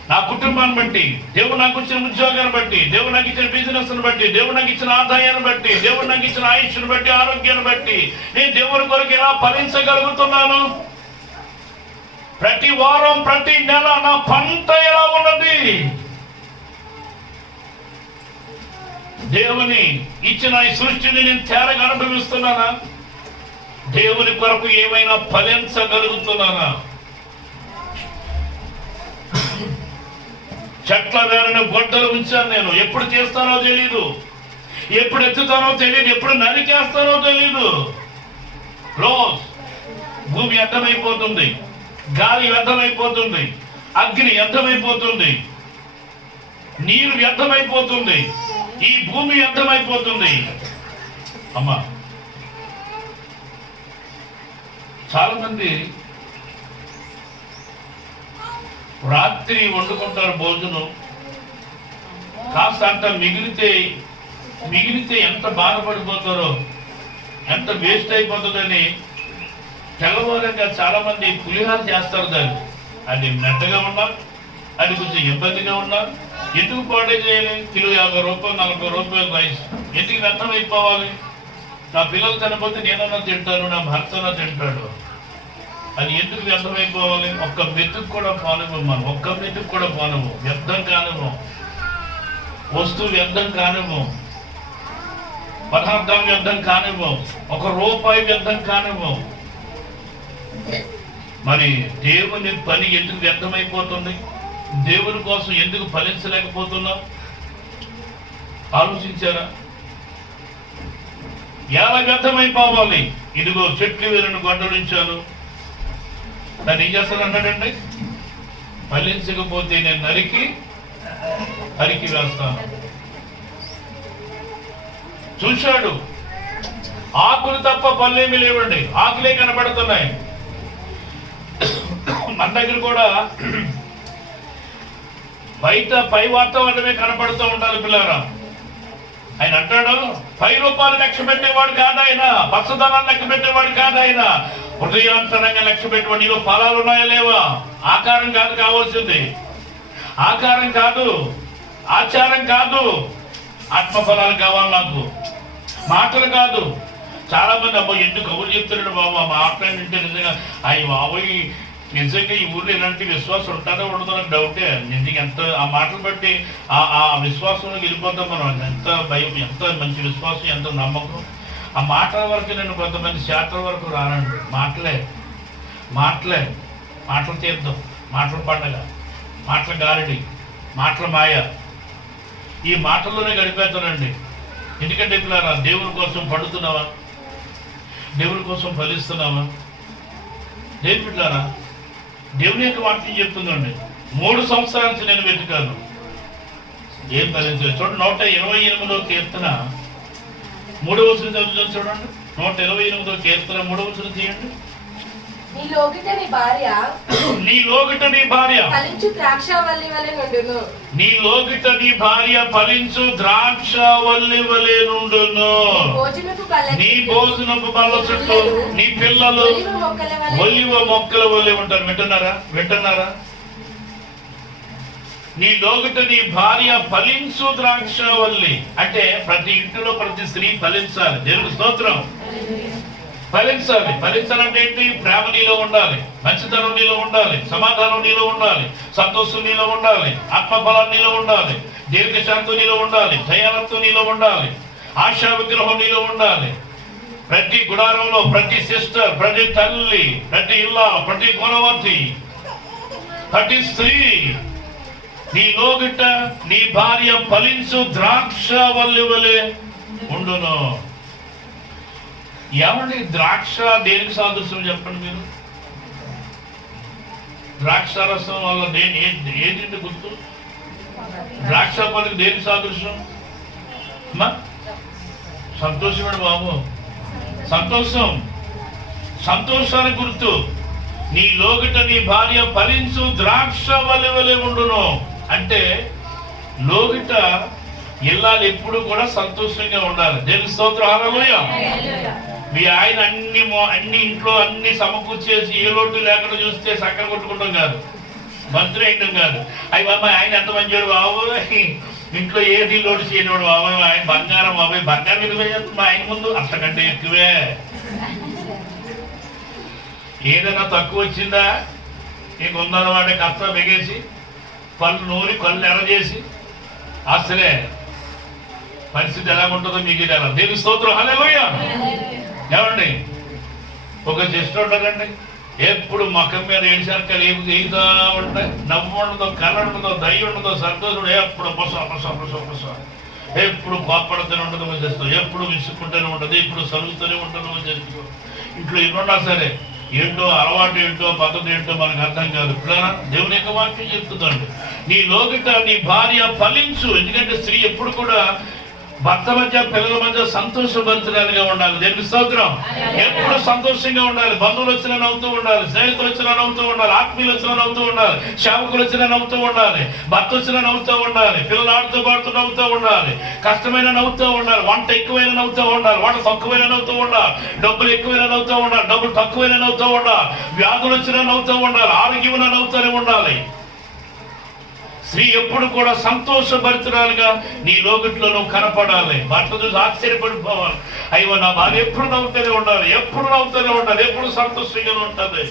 నా కుటుంబాన్ని బట్టి, దేవుడు నాకు ఇచ్చిన ఉద్యోగాన్ని బట్టి, దేవుడు నాకు ఇచ్చిన బిజినెస్ని బట్టి, దేవుడు నాకు ఇచ్చిన ఆదాయాన్ని బట్టి, దేవుడు నాకు ఇచ్చిన ఆయుష్ను బట్టి, ఆరోగ్యాన్ని బట్టి నేను దేవుని కొరకు ఎలా ఫలించగలుగుతున్నాను? ప్రతి వారం ప్రతి నెల నా పంట ఎలా ఉన్నది? దేవుని ఇచ్చిన ఈ సృష్టిని నేను తేరగా అనుభవిస్తున్నానా? దేవుని కొరకు ఏమైనా ఫలించగలుగుతున్నానా? చెట్ల వేరని గొడ్డలు ఉంచాను నేను. ఎప్పుడు చేస్తానో తెలీదు, ఎప్పుడు ఎత్తుతానో తెలియదు, ఎప్పుడు నరికేస్తానో తెలీదు. క్లోజ్. భూమి వ్యర్థమైపోతుంది, గాలి వ్యర్థమైపోతుంది, అగ్ని వ్యర్థమైపోతుంది, నీరు వ్యర్థమైపోతుంది, ఈ భూమి వ్యర్థమైపోతుంది. అమ్మా, చాలా మంది రాత్రి వండుకుంటారు భోజనం, కాస్త అంత మిగిలితే ఎంత బాధపడిపోతారో, ఎంత వేస్ట్ అయిపోతుందని తెల్లవారంగా చాలా మంది పులిహార చేస్తారు. దాన్ని అది మెత్తగా ఉన్నా, అది కొంచెం ఇబ్బందిగా ఉన్నా ఎందుకు పాడే చేయాలి? కిలో 50 రూపాయలు 40 రూపాయలు రైస్ ఎందుకు వ్యర్థం అయిపోవాలి? నా పిల్లలు తినకపోతే నేనన్నా తింటాను, నా భర్తనా తింటాడు, అది ఎందుకు వ్యర్థమైపోవాలి? ఒక్క మెతుకు కూడా పానము, మనం ఒక్క మెతుకు కూడా పానము, వ్యర్థం కానము, వస్తువు వ్యర్థం కానము, పదార్థం వ్యర్థం కానము, 1 రూపాయి వ్యర్థం కానము. మరి దేవుని పని ఎందుకు వ్యర్థమైపోతుంది? దేవుని కోసం ఎందుకు ఫలించలేకపోతున్నాం? ఆలోచించారా? ఎలా వ్యర్థమైపోవాలి? ఇదిగో చెట్లు వేలను గొడ్డలించాను, దాన్ని ఏం చేస్తాను అన్నాడండి, ఫలించకపోతే నేను నరికి వేస్తాను. చూశాడు, ఆకులు తప్ప పళ్ళేమీ లేవండి, ఆకులే కనబడుతున్నాయి. మన దగ్గర కూడా బయట పై వాతావరణమే కనపడుతూ ఉండాలి పిల్లరా. ఆయన అంటాడు, 10 రూపాయలు లక్ష్య పెట్టేవాడు కాదు ఆయన, పచ్చదనాన్ని లెక్క పెట్టేవాడు కాదు ఆయన, హృదయాంతరంగా లక్ష్య పెట్టేవాడు. నీలో ఫలాలు ఉన్నాయా లేవా? ఆకారం కాదు కావాల్సింది, ఆకారం కాదు, ఆచారం కాదు, ఆత్మఫలాలు కావాలి నాకు, మాటలు కాదు. చాలా మంది అబ్బా ఎందుకు కబుర్లు చెప్తున్నాడు బాబు, ఆ మాట్లాడింటే నిజంగా అయ్యి బాబోయ్, నిజంగా ఈ ఊళ్ళో ఇలాంటి విశ్వాసం ఉంటుందో ఉండదో నాకు డౌటే. నిజంగా ఎంత ఆ మాటలు బట్టి ఆ విశ్వాసంలోకి వెళ్ళిపోతాం మనం. ఎంత భయం, ఎంత మంచి విశ్వాసం, ఎంత నమ్మకం. ఆ మాటల వరకు నేను కొంతమంది శాతం వరకు రానండి. మాటలు తీర్థం, మాటల పండగ, మాటల గారడి, మాటల మాయ, ఈ మాటల్లోనే గడిపేస్తానండి. ఎందుకంటే పిల్లరా, దేవుని కోసం పడుతున్నావా? దేవుని కోసం ఫలిస్తున్నావా? దేవుని పిల్లరా, దేవుని యొక్క వాక్యం చెప్తుందండి, 3 సంవత్సరాల నుంచి నేను వెతుకాను, ఏం ఫలించలేదు. చూడండి, 128వ కీర్తన 3వ వచనం చదువుతాను చూడండి. 128వ కీర్తన 3వ వచనం తీయండి. నీ లోగిట నీ భార్య ఫలించు ద్రాక్షవల్లి వలె నుండును. నీ లోగిట నీ భార్య ఫలించు ద్రాక్షవల్లి వలె నుండును. నీ భోజనపు బల్ల చుట్టూ నీ పిల్లలు ఒలివ మొక్కల వలె ఉంటారు. వింటున్నారా? నీ లోగిట నీ భార్య ఫలించు ద్రాక్షవల్లి అంటే ప్రతి ఇంటిలో ప్రతి స్త్రీ ఫలించాలి. దేవుని స్తోత్రం. ఫలించాలి. ఫలించాలంటే ఏంటి? ప్రేమ నీలో ఉండాలి, మంచితనం నీలో ఉండాలి, సమాధానం నీలో ఉండాలి, సంతోషం నీలో ఉండాలి, ఆత్మఫలం నీలో ఉండాలి, దీర్ఘశాంతం నీలో ఉండాలి, దయాలత్వం నీలో ఉండాలి, ఆశా విగ్రహం నీలో ఉండాలి. ప్రతి గుడారంలో ప్రతి సిస్టర్, ప్రతి తల్లి, ప్రతి ఇల్లా, ప్రతి కులవతి, ప్రతి స్త్రీ నీ లోగిట నీ భార్య ఫలించు ద్రాక్ష వల్లి వలె ఉండును. ఏమండి ద్రాక్ష దేనికి సాదృశ్యం చెప్పండి మీరు? ద్రాక్ష రసం వల్ల ఏంటి గుర్తు? ద్రాక్ష పనికి దేనికి సాదృశ్యం? సంతోషమే బాబు, సంతోషం, సంతోషానికి గుర్తు. నీ లోగిట నీ భార్య ఫలించు ద్రాక్ష వలె వలె ఉండును. అంటే లోగిట ఇల్లాలు ఎప్పుడు కూడా సంతోషంగా ఉండాలి. దేవుని స్తోత్రం, హల్లెలూయా. మీ ఆయన అన్ని ఇంట్లో అన్ని సమకూర్చేసి ఏ లోటు లేకుండా చూస్తే సక్కర కొట్టుకుంటాం కాదు, మంత్రి అయింటాం కాదు. అయ్యి బాబా ఆయన ఎంత మంచివాడు బాబు, ఇంట్లో ఏది లోటు చేయనివాడు బాబు, ఆయన బంగారం బాబాయ్, బంగారం విలువ మా ఆయన ముందు అంతకంటే ఎక్కువే. ఏదైనా తక్కువ వచ్చిందా నీకు ఉందన్నమాట కష్ట మిగేసి పళ్ళు నూరి కళ్ళు ఎర్రజేసి అసలే పరిస్థితి ఎలా ఉంటుందో మీకు ఎలా. దేవుని స్తోత్రం, హల్లెలూయా. ఏమండి ఒక సిస్టర్ ఉంటుందండి, ఎప్పుడు ముఖం మీద ఏడుసరికలు ఏగుతా ఉంటాయి, నవ్వు ఉండదో, కళ్ళ ఉండదో, దయ ఉండదో, సంతోషం ఎప్పుడు ఎప్పుడు కోప్పడుతూనే ఉండదు చేస్తాం, ఎప్పుడు విసుక్కుంటూనే ఉంటుంది, ఎప్పుడు సరుగుతూనే ఉంటుంది చేస్తాం. ఇంట్లో ఎన్నున్నా సరే ఏంటో అలవాటు ఏంటో పద్ధతి ఏంటో మనకు అర్థం కాదు. ఇప్పుడు దేవుని యొక్క వాక్యం చెప్తుందండి, నీ లోగిట నీ భార్య ఫలించు. ఎందుకంటే స్త్రీ ఎప్పుడు కూడా భర్త మధ్య పిల్లల మధ్య సంతోషభరితురాలుగా ఉండాలి. దేవుని స్తోత్రం. ఎప్పుడు సంతోషంగా ఉండాలి. బంధువులు వచ్చినా నవ్వుతూ ఉండాలి, స్నేహితులు వచ్చినా నవ్వుతూ ఉండాలి, ఆత్మీయులు వచ్చినా నవ్వుతూ ఉండాలి, సేవకులు వచ్చినా నవ్వుతూ ఉండాలి, భర్త వచ్చినా నవ్వుతూ ఉండాలి, పిల్లలు ఆడుతూ పాడుతూ నవ్వుతూ ఉండాలి, కష్టమైన నవ్వుతూ ఉండాలి, వంట ఎక్కువైనా నవ్వుతూ ఉండాలి, వంట తక్కువైనా నవ్వుతూ ఉండాలి, డబ్బులు ఎక్కువైనా నవ్వుతూ ఉండాలి, డబ్బులు తక్కువైనా నవ్వుతూ ఉండాలి, వ్యాధులు వచ్చినా నవ్వుతూ ఉండాలి, ఆరోగ్యమైనా నవ్వుతూనే ఉండాలి. స్త్రీ ఎప్పుడు కూడా సంతోషభరితురాలుగా నీ లోగిట్లో నువ్వు కనపడాలి. భర్త చూసి ఆశ్చర్యపడిపోవాలి, అయ్యో నా భార్య ఎప్పుడు నవ్వుతూనే ఉండాలి, ఎప్పుడు నవ్వుతూనే ఉండాలి, ఎప్పుడు సంతోషంగా ఉంటుంది.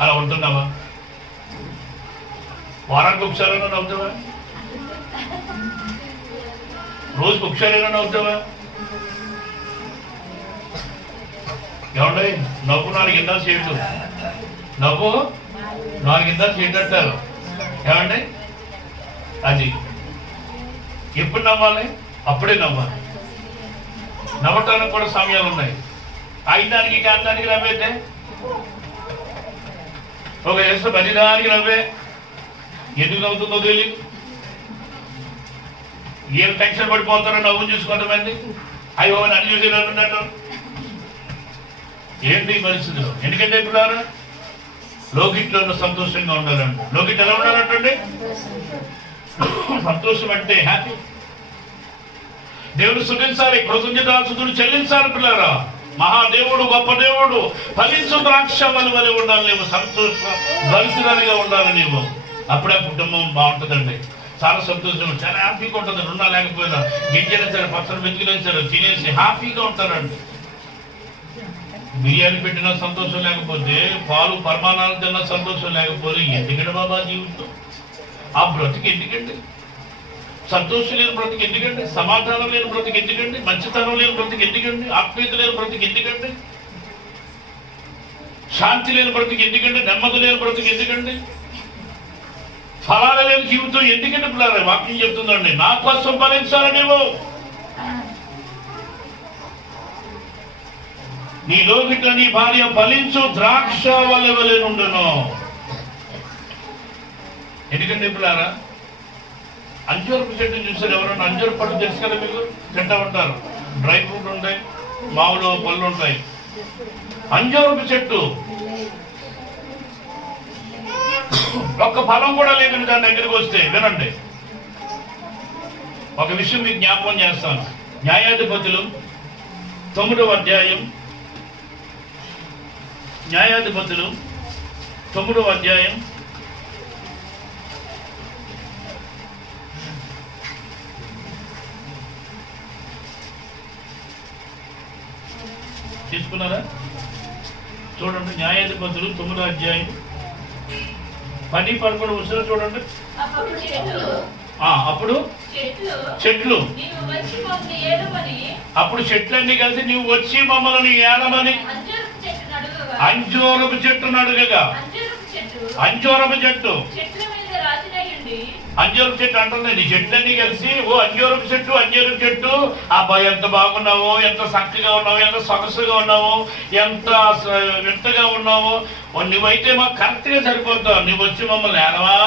అలా ఉంటున్నావా? వారానికి ఒకసారైనా నవ్వుతావా? రోజుకి ఒకసారైనా నవ్వుతావా? ఏమండి నవ్వు 4 ఇందాలు చేయటం, నవ్వు 4 ఇందాలు చేయటంటారు. ఏమండి అది ఎప్పుడు నవ్వాలి? అప్పుడే నవ్వాలి. నవ్వటానికి కూడా సమయాలు ఉన్నాయి. 5 గంటలకి నవ్వేతే ఒక 10 నవ్వే, ఎందుకు నవ్వుతుందో తెలియదు. ఏం టెన్షన్ పడిపోతారో నవ్వు చూసి కొంతమంది, అయ్యో నన్ను చూసి నవ్వుతున్నట్టు. ఏంటి పరిస్థితులు? ఎందుకంటే ఇప్పుడు లోకిట్లో సంతోషంగా ఉండాలండి. లోకిట్ ఎలా ఉండాలంటే సంతోషం అంటే హ్యాపీ. దేవుడు స్తుతించాలి, కృతజ్ఞతాస్తుతులు చెల్లించాలి. పిల్లరా, మహాదేవుడు, గొప్ప దేవుడు, ఫలించు ద్రాక్ష వలె ఉండాలి. నీవు సంతోష భరితురాలిగా ఉండాలి. నీవు అప్పుడే కుటుంబం బాగుంటుందండి. చాలా సంతోషం, చాలా హ్యాపీగా ఉంటుంది. రుణా లేకపోయినా గింజలు సరే, పచ్చడి వెతుకులైనా సరే తినేసి హ్యాపీగా ఉంటారండి. బిర్యానీ పెట్టినా సంతోషం లేకపోతే, పాలు పరమాణాలు తిన్నా సంతోషం లేకపోతే ఎందుకంటే బాబా జీవితం? ఆ బ్రతికి ఎందుకండి? సంతోషం లేని బ్రతికి ఎందుకండి? సమాధానం లేని బ్రతికి ఎందుకండి? మంచితనం లేని బ్రతికి ఎందుకండి? ఆత్మీయత లేని బ్రతికి ఎందుకండి? శాంతి లేని బ్రతికి ఎందుకండి? నెమ్మది లేని బ్రతికి ఎందుకండి? ఫలాలు లేని జీవితం ఎందుకంటే పిల్లలు? వాక్యం చెప్తుందండి, నా కోసం ఫలించాలి నీవు. నీ లోగిట నీ భార్య ఫలించు ద్రాక్ష వలె నుండును. ఎందుకంటే పిల్లారా, అంజూరపు చెట్టు చూసారు ఎవరన్నా? అంజూర పళ్ళు తెలుసు కదా మీకు, తింటా ఉంటారు. డ్రై ఫ్రూట్ ఉంటాయి, మామిడి పళ్ళు ఉంటాయి. అంజూరపు చెట్టు ఒక్క ఫలం కూడా లేదండి దాని దగ్గరికి వస్తే. వినండి, ఒక విషయం మీకు జ్ఞాపకం చేస్తాను. న్యాయాధిపతులు 9వ అధ్యాయం, న్యాయాధిపతులు 9వ అధ్యాయం 10 తీసుకున్నారా? చూడండి, న్యాయాధిపతులు 9వ అధ్యాయం 10-11 వచ్చిన చూడండి. అప్పుడు చెట్లు అప్పుడు చెట్లన్నీ కలిసి నువ్వు వచ్చి మమ్మల్ని ఏలమని అంజూరపు చెట్టు అడుగగా, అంజూరపు చెట్టు అంటుంది. నీ చెట్లన్నీ కలిసి, ఓ అంజూరపు చెట్టు, అబ్బాయి ఎంత బాగున్నావో, ఎంత చక్కగా ఉన్నావో, ఎంత సొగసుగా ఉన్నావో, ఎంత వింతగా ఉన్నావో, నువ్వైతే మాకు కరెక్ట్గా సరిపోతావు. నువ్వు వచ్చి మమ్మల్ని ఏలవా,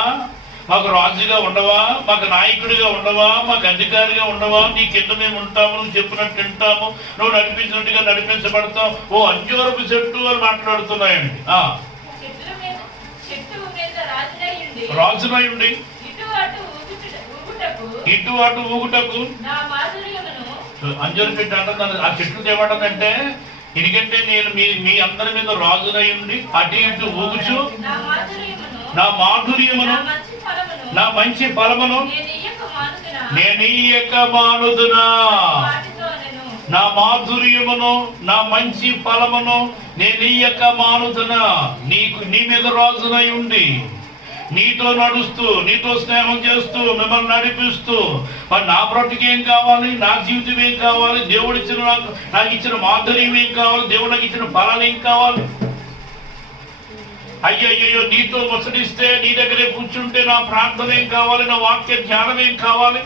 మాకు రాజుగా ఉండవా, మాకు నాయకుడిగా ఉండవా, మాకు అధికారిగా ఉండవా, నీ కింద మేము ఉంటాము, నువ్వు చెప్పినట్టు తింటాము, నువ్వు నడిపించినట్టుగా నడిపించబడతావు. ఓ అంజూరపు చెట్టు అని మాట్లాడుతున్నాయండి. రాజునై ఉండి ఇటు అటు ఊగుటకు అంజూరు చెట్టు అంటున్నాను. ఆ చెట్లు ఏమంటుందంటే, ఎందుకంటే నేను మీ అందరి మీద రాజునై ఉండి అటు ఇటు ఊగుచు నా మాధుర్యమును, నా మంచి ఫలమును నేను ఇయ్యక మానుదునా, నా మాధుర్యమును, నా మంచి ఫలమును నేను ఇయ్యక మానుదునా. నీ మీద రాజునై ఉండి నీతో నడుస్తూ, నీతో స్నేహం చేస్తూ, మిమ్మల్ని నడిపిస్తూ, మరి నా బ్రతుకు ఏం కావాలి, నా జీవితం ఏం కావాలి, దేవుడు ఇచ్చిన నాకు ఇచ్చిన మాధుర్యం ఏం కావాలి, దేవుడు నాకు ఇచ్చిన ఫలాలు ఏం కావాలి. అయ్యయ్యో, నీతో ముసడిస్తే, నీ దగ్గరే కూర్చుంటే నా ప్రార్థన ఏం కావాలి, నా వాక్య ధ్యానం ఏం కావాలి,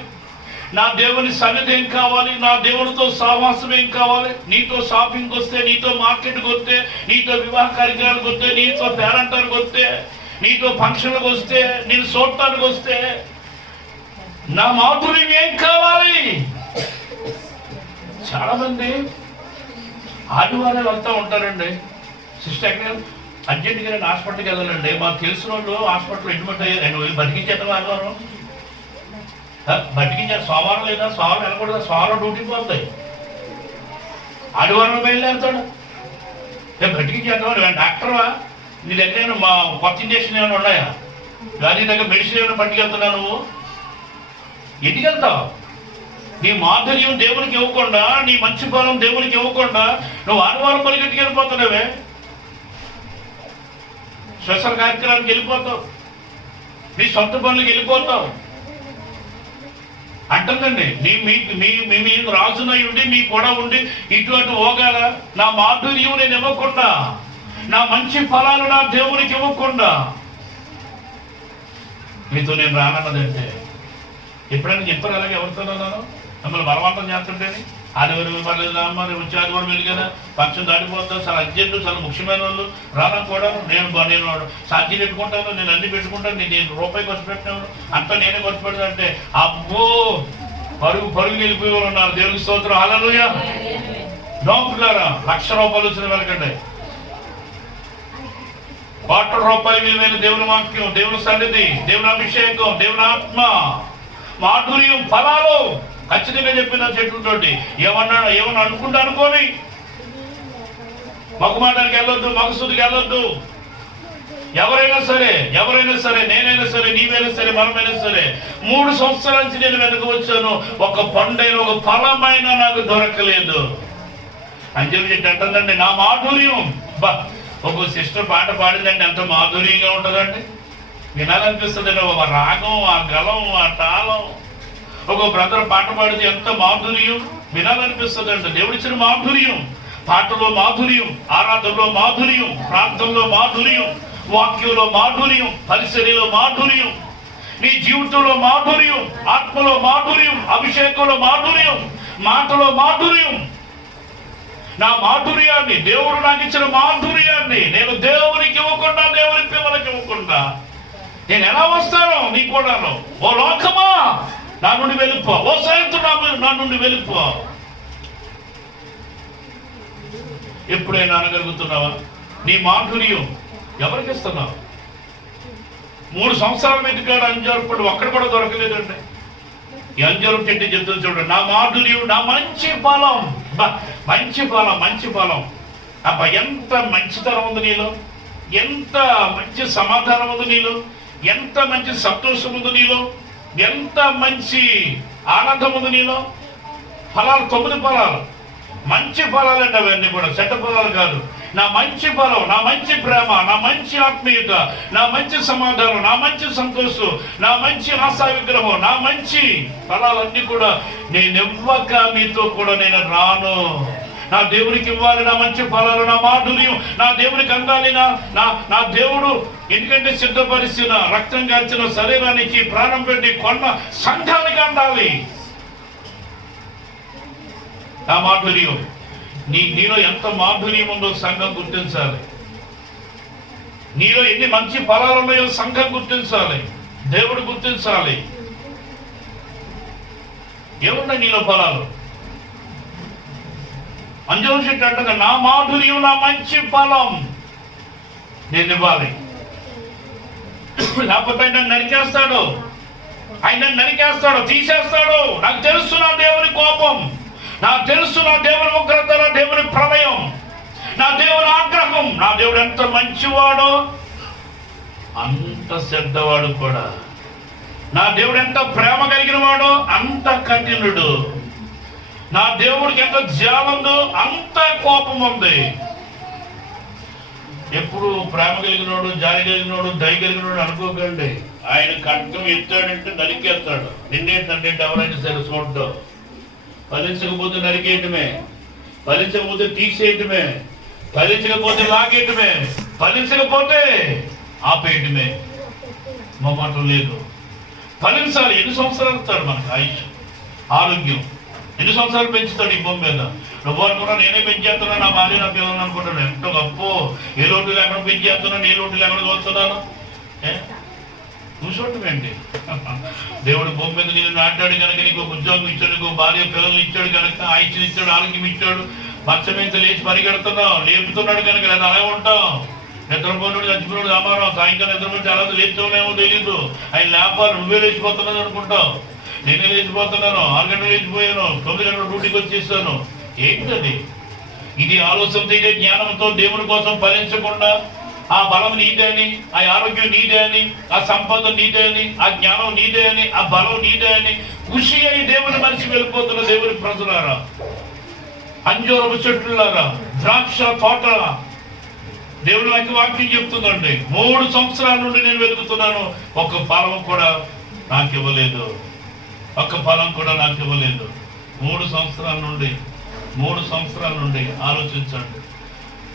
నా దేవుని సన్నిధి ఏం కావాలి, నా దేవునితో సహవాసం ఏం కావాలి. నీతో షాపింగ్కి వస్తే, నీతో మార్కెట్కి వస్తే, నీతో వివాహ కార్యక్రమానికి వస్తే, నీతో పేరంటానికి వస్తే, నీతో ఫంక్షన్లకు వస్తే, నేను చూడటానికి వస్తే, నా మాధుర్యం ఏం కావాలి. చాలా మంది ఆదివారాలు వెళ్తూ ఉంటారండి. సిస్టర్ ఎక్కడ అర్జెంట్గా నేను హాస్పిటల్కి వెళ్ళాలండి, మాకు తెలిసిన వాళ్ళు హాస్పిటల్ అడ్మిట్ అయ్యారు. బతికించేద్దాం ఆదివారం, బతికించారు. సోమవారం లేదా, సోమవారం వెళ్ళకూడదు, సోమవారం డ్యూటీ పోతాయి, ఆదివారం బయలుదేరుతాడు. బతికించేద్దాం. డాక్టర్వా, నీ దగ్గర మా కొత్త ఇంజక్షన్ ఏమైనా ఉన్నాయా, నీ దగ్గర మెడిసిన్ ఏమైనా పట్టుకెళ్తున్నా, నువ్వు ఎందుకు వెళ్తావు? నీ మాధుర్యం దేవునికి ఇవ్వకుండా, నీ మంచి ఫలం దేవునికి ఇవ్వకుండా నువ్వు ఆదివారం పరిగెట్టుకు వెళ్ళిపోతున్నావే, స్పెషల్ కార్యక్రమానికి వెళ్ళిపోతావు, నీ సొంత పనులకు వెళ్ళిపోతావు అంటుందండి. మీ మీద రాజునై ఉండి, మీ కూడా ఉండి ఇటు అటు పోగాల, నా మాధుర్యం నేను ఇవ్వకుండా, నా మంచి ఫలాలు నా దేవునికి ఇవ్వకుండా మీతో నేను రానన్నదంటే, ఎప్పుడైనా చెప్పారు అలాగే ఎవరితో మిమ్మల్ని బలవంతం చేస్తుంటేని, ఆదివారం పర్లేదు, మరి వచ్చే ఆదివారం వెళ్ళిగా పక్షం దాటిపోతాం, చాలా అర్జెంటు, చాలా ముఖ్యమైన వాళ్ళు రానా కూడా, నేను సాధ్యం పెట్టుకుంటాను, నేను అన్ని పెట్టుకుంటాను, నేను రూపాయి ఖర్చు పెట్టినాను, అంతా నేనే ఖర్చు పెడతాను అంటే, అబ్బో పరుగు వెళ్ళిపోయే వాళ్ళు ఉన్నారు. దేవునికి స్తోత్రం, హల్లెలూయా. నోపులారా, 1,00,000 రూపాయలు వచ్చిన వెళ్ళకండి, ₹1,00,000 విలువైన దేవుని వాక్యం, దేవుని సన్నిధి, దేవుని అభిషేకం, దేవుని ఆత్మ, మాధుర్యం, ఫలాలు ఖచ్చితంగా చెప్పిన చెట్లతోటి. ఏమన్నా అనుకుంటా అనుకోని, మగమాటానికి వెళ్ళొద్దు, మగసుదికి వెళ్ళొద్దు. ఎవరైనా సరే, నేనైనా సరే, నీవైనా సరే, మనమైనా సరే, 3 సంవత్సరాల నుంచి నేను వెనక వచ్చాను, ఒక పండైన, ఒక ఫలమైన నాకు దొరకలేదు అని చెప్పి అంటుందండి. నా మాధుర్యం, ఒక సిస్టర్ పాట పాడిందండి, ఎంత మాధుర్యంగా ఉంటుందండి, వినాలనిపిస్తుందండి. ఒక రాగం, ఆ గలం, ఆ తాళం. ఒక బ్రదర్ పాట పాడితే ఎంత మాధుర్యం, వినాలనిపిస్తుందండి. దేవుడిచ్చిన మాధుర్యం, పాటలో మాధుర్యం, ఆరాధనలో మాధుర్యం, ప్రార్థనలో మాధుర్యం, వాక్యంలో మాధుర్యం, పరిసరలో మాధుర్యం, నీ జీవితంలో మాధుర్యం, ఆత్మలో మాధుర్యం, అభిషేకంలో మాధుర్యం, మాటలో మాధుర్యం. నా మాధుర్యాన్ని, దేవుడు నాకు ఇచ్చిన మాధుర్యాన్ని నేను దేవునికి ఇవ్వకుండా, దేవుని పిల్లలకి ఇవ్వకుండా నేను ఎలా వస్తాను? నీ కూడాను, ఓ లోకమా నా నుండి వెళ్ళిపో, ఓ సాయంత్రం నా నుండి వెళ్ళిపో. ఎప్పుడైనా అనగలుగుతున్నావా? నీ మాధుర్యం ఎవరికి ఇస్తున్నావు? 3 సంవత్సరాల వెతికాడు అంజూరపు పండు, ఒక్కడ కూడా దొరకలేదండి. ఈ అంజూరపు చెట్టు చెప్తుంది చూడండి, నా మాధుర్యం, నా మంచి ఫలం, మంచి ఫలం. అబ్బా, ఎంత మంచితనం ఉంది నీలో, ఎంత మంచి సమాధానం ఉంది నీలో, ఎంత మంచి సంతోషం ఉంది నీలో, ఎంత మంచి ఆనందం ఉంది నీలో. ఫలాలు 9 ఫలాలు. మంచి ఫలాలండి అవన్నీ కూడా, చెడ్డ ఫలాలు కాదు. నా మంచి ఫలం, నా మంచి ప్రేమ, నా మంచి ఆత్మీయత, నా మంచి సమాధానం, నా మంచి సంతోషం, నా మంచి ఆశా విగ్రహం, నా మంచి ఫలాలన్నీ కూడా నేను ఇవ్వక మీతో కూడా నేను రాను. నా దేవునికి ఇవ్వాలి నా మంచి ఫలాలు, నా మాధుర్యం నా దేవునికి అందాలి. నా దేవుడు ఎందుకంటే సిద్ధపరిచిన రక్తం కార్చిన శరీరానికి ప్రాణం పెట్టి కొన్న సంఘానికి అందాలి. నా మాధుర్యం నీలో ఎంత మాధుర్యం ఉందో సంఘం గుర్తించాలి. నీలో ఎన్ని మంచి ఫలాలు ఉన్నాయో సంఘం గుర్తించాలి, దేవుడు గుర్తించాలి. ఏమున్నాయి నీలో ఫలాలు? అంజనం చెట్టు అంటగా నా మాధుర్యం నా మంచి ఫలం నేను ఇవ్వాలి. లేకపోతే ఆయన నరికేస్తాడు, తీసేస్తాడు. నాకు తెలుసు నా దేవుని కోపం, నాకు తెలుసు నా దేవుని ఉగ్రత, నా దేవుని ప్రళయం, నా దేవుని ఆగ్రహం. నా దేవుడు ఎంత మంచివాడో అంత శ్రద్ధవాడు కూడా. నా దేవుడు ఎంత ప్రేమ కలిగిన వాడో అంత కఠినుడు. నా దేవుడికి ఎంత జాలందో అంత కోపం ఉంది. ఎప్పుడు ప్రేమ కలిగినోడు, జాలి కలిగినోడు, దయ కలిగినోడు అనుకోకండి. ఆయన ఖడ్గం ఎత్తాడంటే నరికేస్తాడు. నిన్నేంటంటే ఎవరైనా సరే చూడటం, ఫలించకపోతే నరికేయటమే, ఫలించకపోతే తీసేయటమే, ఫలించకపోతే లాగేయటమే, ఫలించకపోతే ఆపేయటమే. మొమ్మటం లేదు. ఫలించాలి. ఎన్ని సంవత్సరాలు ఇస్తాడు మనకు ఆయుష్, ఆరోగ్యం? ఎన్ని సంవత్సరాలు పెంచుతాడు ఈ భూమి మీద? నువ్వు అనుకున్నా నేనే పెంచేస్తున్నా, నా భార్య నా పిల్లలు అనుకుంటాను. ఎంతో గొప్ప, ఏ లోటు లేకుండా పెంచేస్తున్నాను, ఏ లోటు లేకుండా చూస్తున్నాను. చూసోటమేంటి? దేవుడు భూమి మీద నేను నాటాడు కనుక నీకు ఉద్యోగం ఇచ్చాడు, నీకు భార్య పిల్లలు ఇచ్చాడు కనుక, ఆయుష్యం ఇచ్చాడు, ఆరోగ్యం ఇచ్చాడు. మంచం మీద లేచి పరిగెడుతున్నావు, లేపుతున్నాడు కనుక లేదా అలా ఉంటాం. నిద్రపోయినోడు చచ్చిపోయినోడు సమానం. సాయంకాలం నిద్రపోయి చాలా లేపుతావునేమో తెలీదు. ఆయన లేపాలి, నువ్వే లేచిపోతున్నావు అనుకుంటావు. నేనే లేచిపోతున్నాను, 6 గంటలు లేచిపోయాను, 9 గంటల డ్యూటీకి వచ్చేసాను. ఏంటది? ఇది ఆలోచనతో, ఇదే జ్ఞానంతో దేవుని కోసం ఫలించకుండా ఆ బలం నీదే అని, ఆ ఆరోగ్యం నీదే అని, ఆ సంపద నీదే అని, ఆ జ్ఞానం నీదే అని, ఆ బలం నీదే అని ఖుషి అయి దేవుని మనిషి వెళ్ళిపోతున్న దేవుని ప్రజలారా, అంజూరపు చెట్లులారా, ద్రాక్ష తోట. దేవుడు నాకు వాక్యం చెప్తుందండి, 3 సంవత్సరాల నుండి నేను వెతుకుతున్నాను, ఒక్క ఫలం కూడా నాకు ఇవ్వలేదు, ఒక్క ఫలం కూడా నాకు ఇవ్వలేదు. 3 సంవత్సరాల నుండి ఆలోచించండి.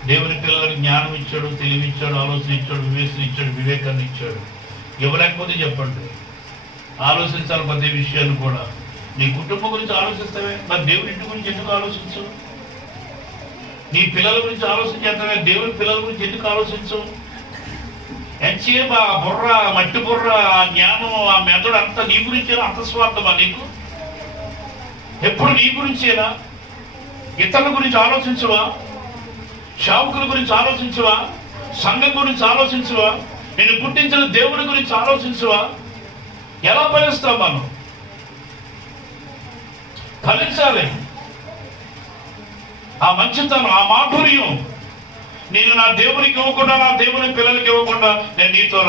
దేవుని పిల్లలకు జ్ఞానం ఇచ్చాడు, తెలివి ఇచ్చాడు, ఆలోచన ఇచ్చాడు, వివేచన ఇచ్చాడు, వివేకాన్ని ఇచ్చాడు. ఇవ్వలేకపోతే చెప్పండి. ఆలోచించాలి ప్రతి విషయాన్ని కూడా. నీ కుటుంబం గురించి ఆలోచిస్తావే, మరి దేవుని ఇంటి గురించి ఎందుకు ఆలోచించు? నీ పిల్లల గురించి ఆలోచించేస్తావే, దేవుని పిల్లల గురించి ఎందుకు ఆలోచించు? ఎంతసేపు ఆ బుర్ర, మట్టి బుర్ర, ఆ జ్ఞానం, ఆ మెదడు అంతా నీ గురించేనా? అంత స్వార్థమా నీకు? ఎప్పుడు నీ గురించేనా? ఇతరుల గురించి ఆలోచించవా? సేవకుల గురించి ఆలోచించవా? సంఘం గురించి ఆలోచించవా? నేను పుట్టించిన దేవుని గురించి ఆలోచించవా? ఎలా ఫలిస్తాం మనం? ఫలించాలి. ఆ మంచితనం, ఆ మాధుర్యం నేను నా దేవునికి ఇవ్వకుండా, నా దేవుని పిల్లలకి ఇవ్వకుండా నేను నీతో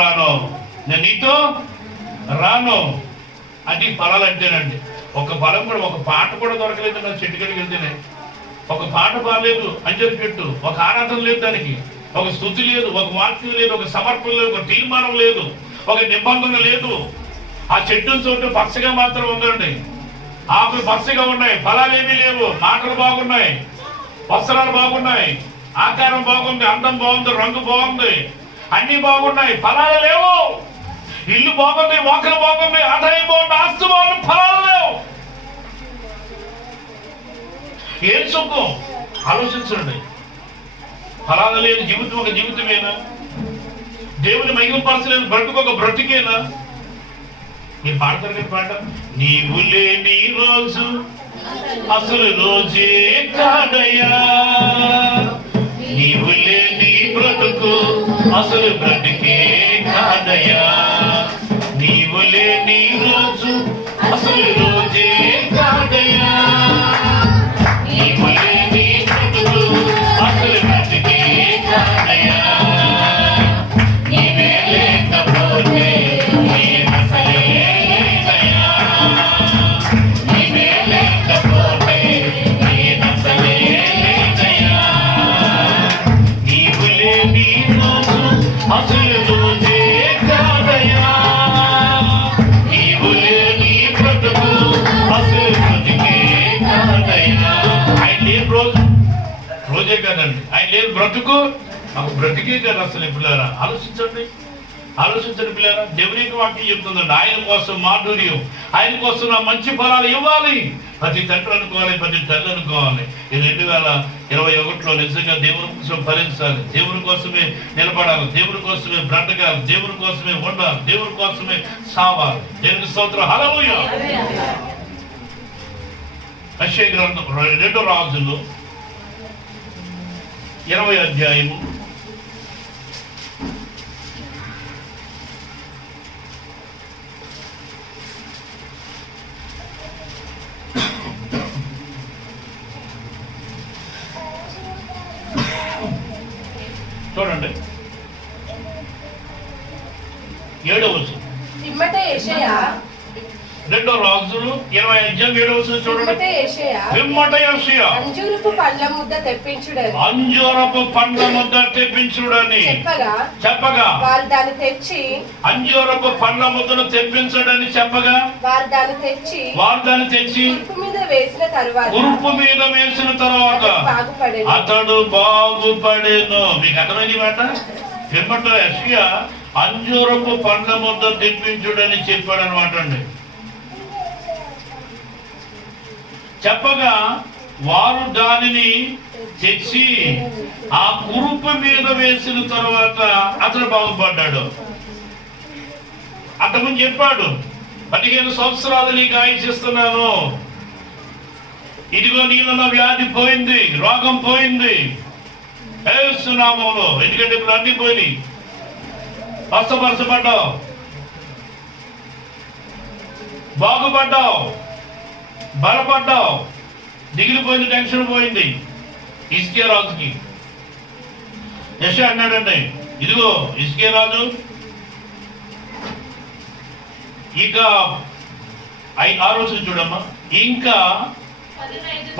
రాను. అది ఫలాలు అంటేనండి. ఒక ఫలం కూడా, ఒక పాట కూడా దొరకలేదు నా చెట్టుకడికి వెళ్తేనే. ఒక పాట పాడలేదు అంజరి చెట్టు, ఒక ఆరాధన లేదు దానికి, ఒక స్తుతి లేదు, ఒక వాక్యం లేదు, ఒక సమర్పణ లేదు, ఒక తీర్మానం లేదు, ఒక నిబంధన లేదు. ఆ చెట్టు చోటు పచ్చగా మాత్రం ఉందండి, ఆకులు పచ్చగా ఉన్నాయి, ఫలాలు ఏమీ లేవు. మాటలు బాగున్నాయి, వస్త్రాలు బాగున్నాయి, ఆకారం బాగుంది, అందం బాగుంది, రంగు బాగుంది, అన్ని బాగున్నాయి, ఫలాలు లేవు. ఇల్లు బాగుంది, వాకలు బాగుంది, ఆదాయం బాగుంది, ఆస్తు బాగుంది, ఫలాలు లేవు. ఏం సుఖం? ఆలోచించండి. ఫలాలు లేని జీవితం ఒక జీవితమేనా? దేవుని మహిమపరచలేదు బ్రతుకు ఒక బ్రతికేనా? మీరు పాడతారు కదా పాట, నీవు లేని రోజు అసలు రోజే కాదయ్యా, నీవు లేని బ్రతుకు అసలు బ్రతికే కాదయ్యా, నీవు లేని రోజు అసలు రోజే కాదయ్యా, నీవు లేని బ్రతుకు అసలు బ్రతికే కాదయ్యా, నీవే లేకపోతే నీవే లేకపోతే నీ అసలే రోజే కదండి, ఆయన లేదు బ్రతుకు మాకు బ్రతికే కదా. అసలు పిల్లరా ఆలోచించండి పిల్లరా. దేవునికి వాక్యం చెప్తుందండి, ఆయన కోసం మాధుర్యం, ఆయన కోసం నా మంచి ఫలాలు ఇవ్వాలి. ప్రతి తండ్రి అనుకోవాలి, ప్రతి తల్లి అనుకోవాలి. ఈ 2021లో నిజంగా దేవుని కోసం ఫలించాలి, దేవుని కోసమే నిలబడాలి, దేవుని కోసమే బ్రతకాలి, దేవుని కోసమే ఉండాలి, దేవుని కోసమే సావాలి. దేవుని స్తోత్రం. హల్లెలూయా. యెషయా గ్రంథం 2 రాజులు 20వ అధ్యాయము 7వ వచనం. పిమ్మట యెషయా 2 రాజులు 20వ అధ్యాయం 7వ వచనం చూడండి. పిమ్మట యెషయా అంజూరపు పండ్ల ముద్ద తెప్పించుడని చెప్పగా వారు దాన్ని తెచ్చి, అంజూరపు పండ్ల ముద్దను తెప్పించడని చెప్పగా వారు దాన్ని తెచ్చి ఉరుపు మీద వేసిన తరువాత అతడు బాగుపడెను. మీకు అర్థమైంది మాట. పిమ్మట యెషయా అంజూరపు పండ్ల ముద్ద తెప్పించుడని చెప్పాడు అనమాట అండి. చెప్పగా వారు దానిని తెచ్చి ఆ కురుపు మీద వేసిన తర్వాత అతను బాగుపడ్డాడు. అంతకుముందు చెప్పాడు, 15 సంవత్సరాలు నీకు ఆయుషిస్తున్నాను, ఇదిగో నీలో వ్యాధి పోయింది, రోగం పోయింది యేసు నామములో. ఎందుకంటే ఇప్పుడు అన్ని పోయినాయి. స్వస్థపరచబడ్డావు, బాగుపడ్డావు, బలపడ్డావు, దిగిలిపోయింది, టెన్షన్ పోయింది. హిజ్కియా రాజుకి యెషయా అన్నాడండి, ఇదిగో హిజ్కియా రాజు ఇక 6 చూడమ్మా, ఇంకా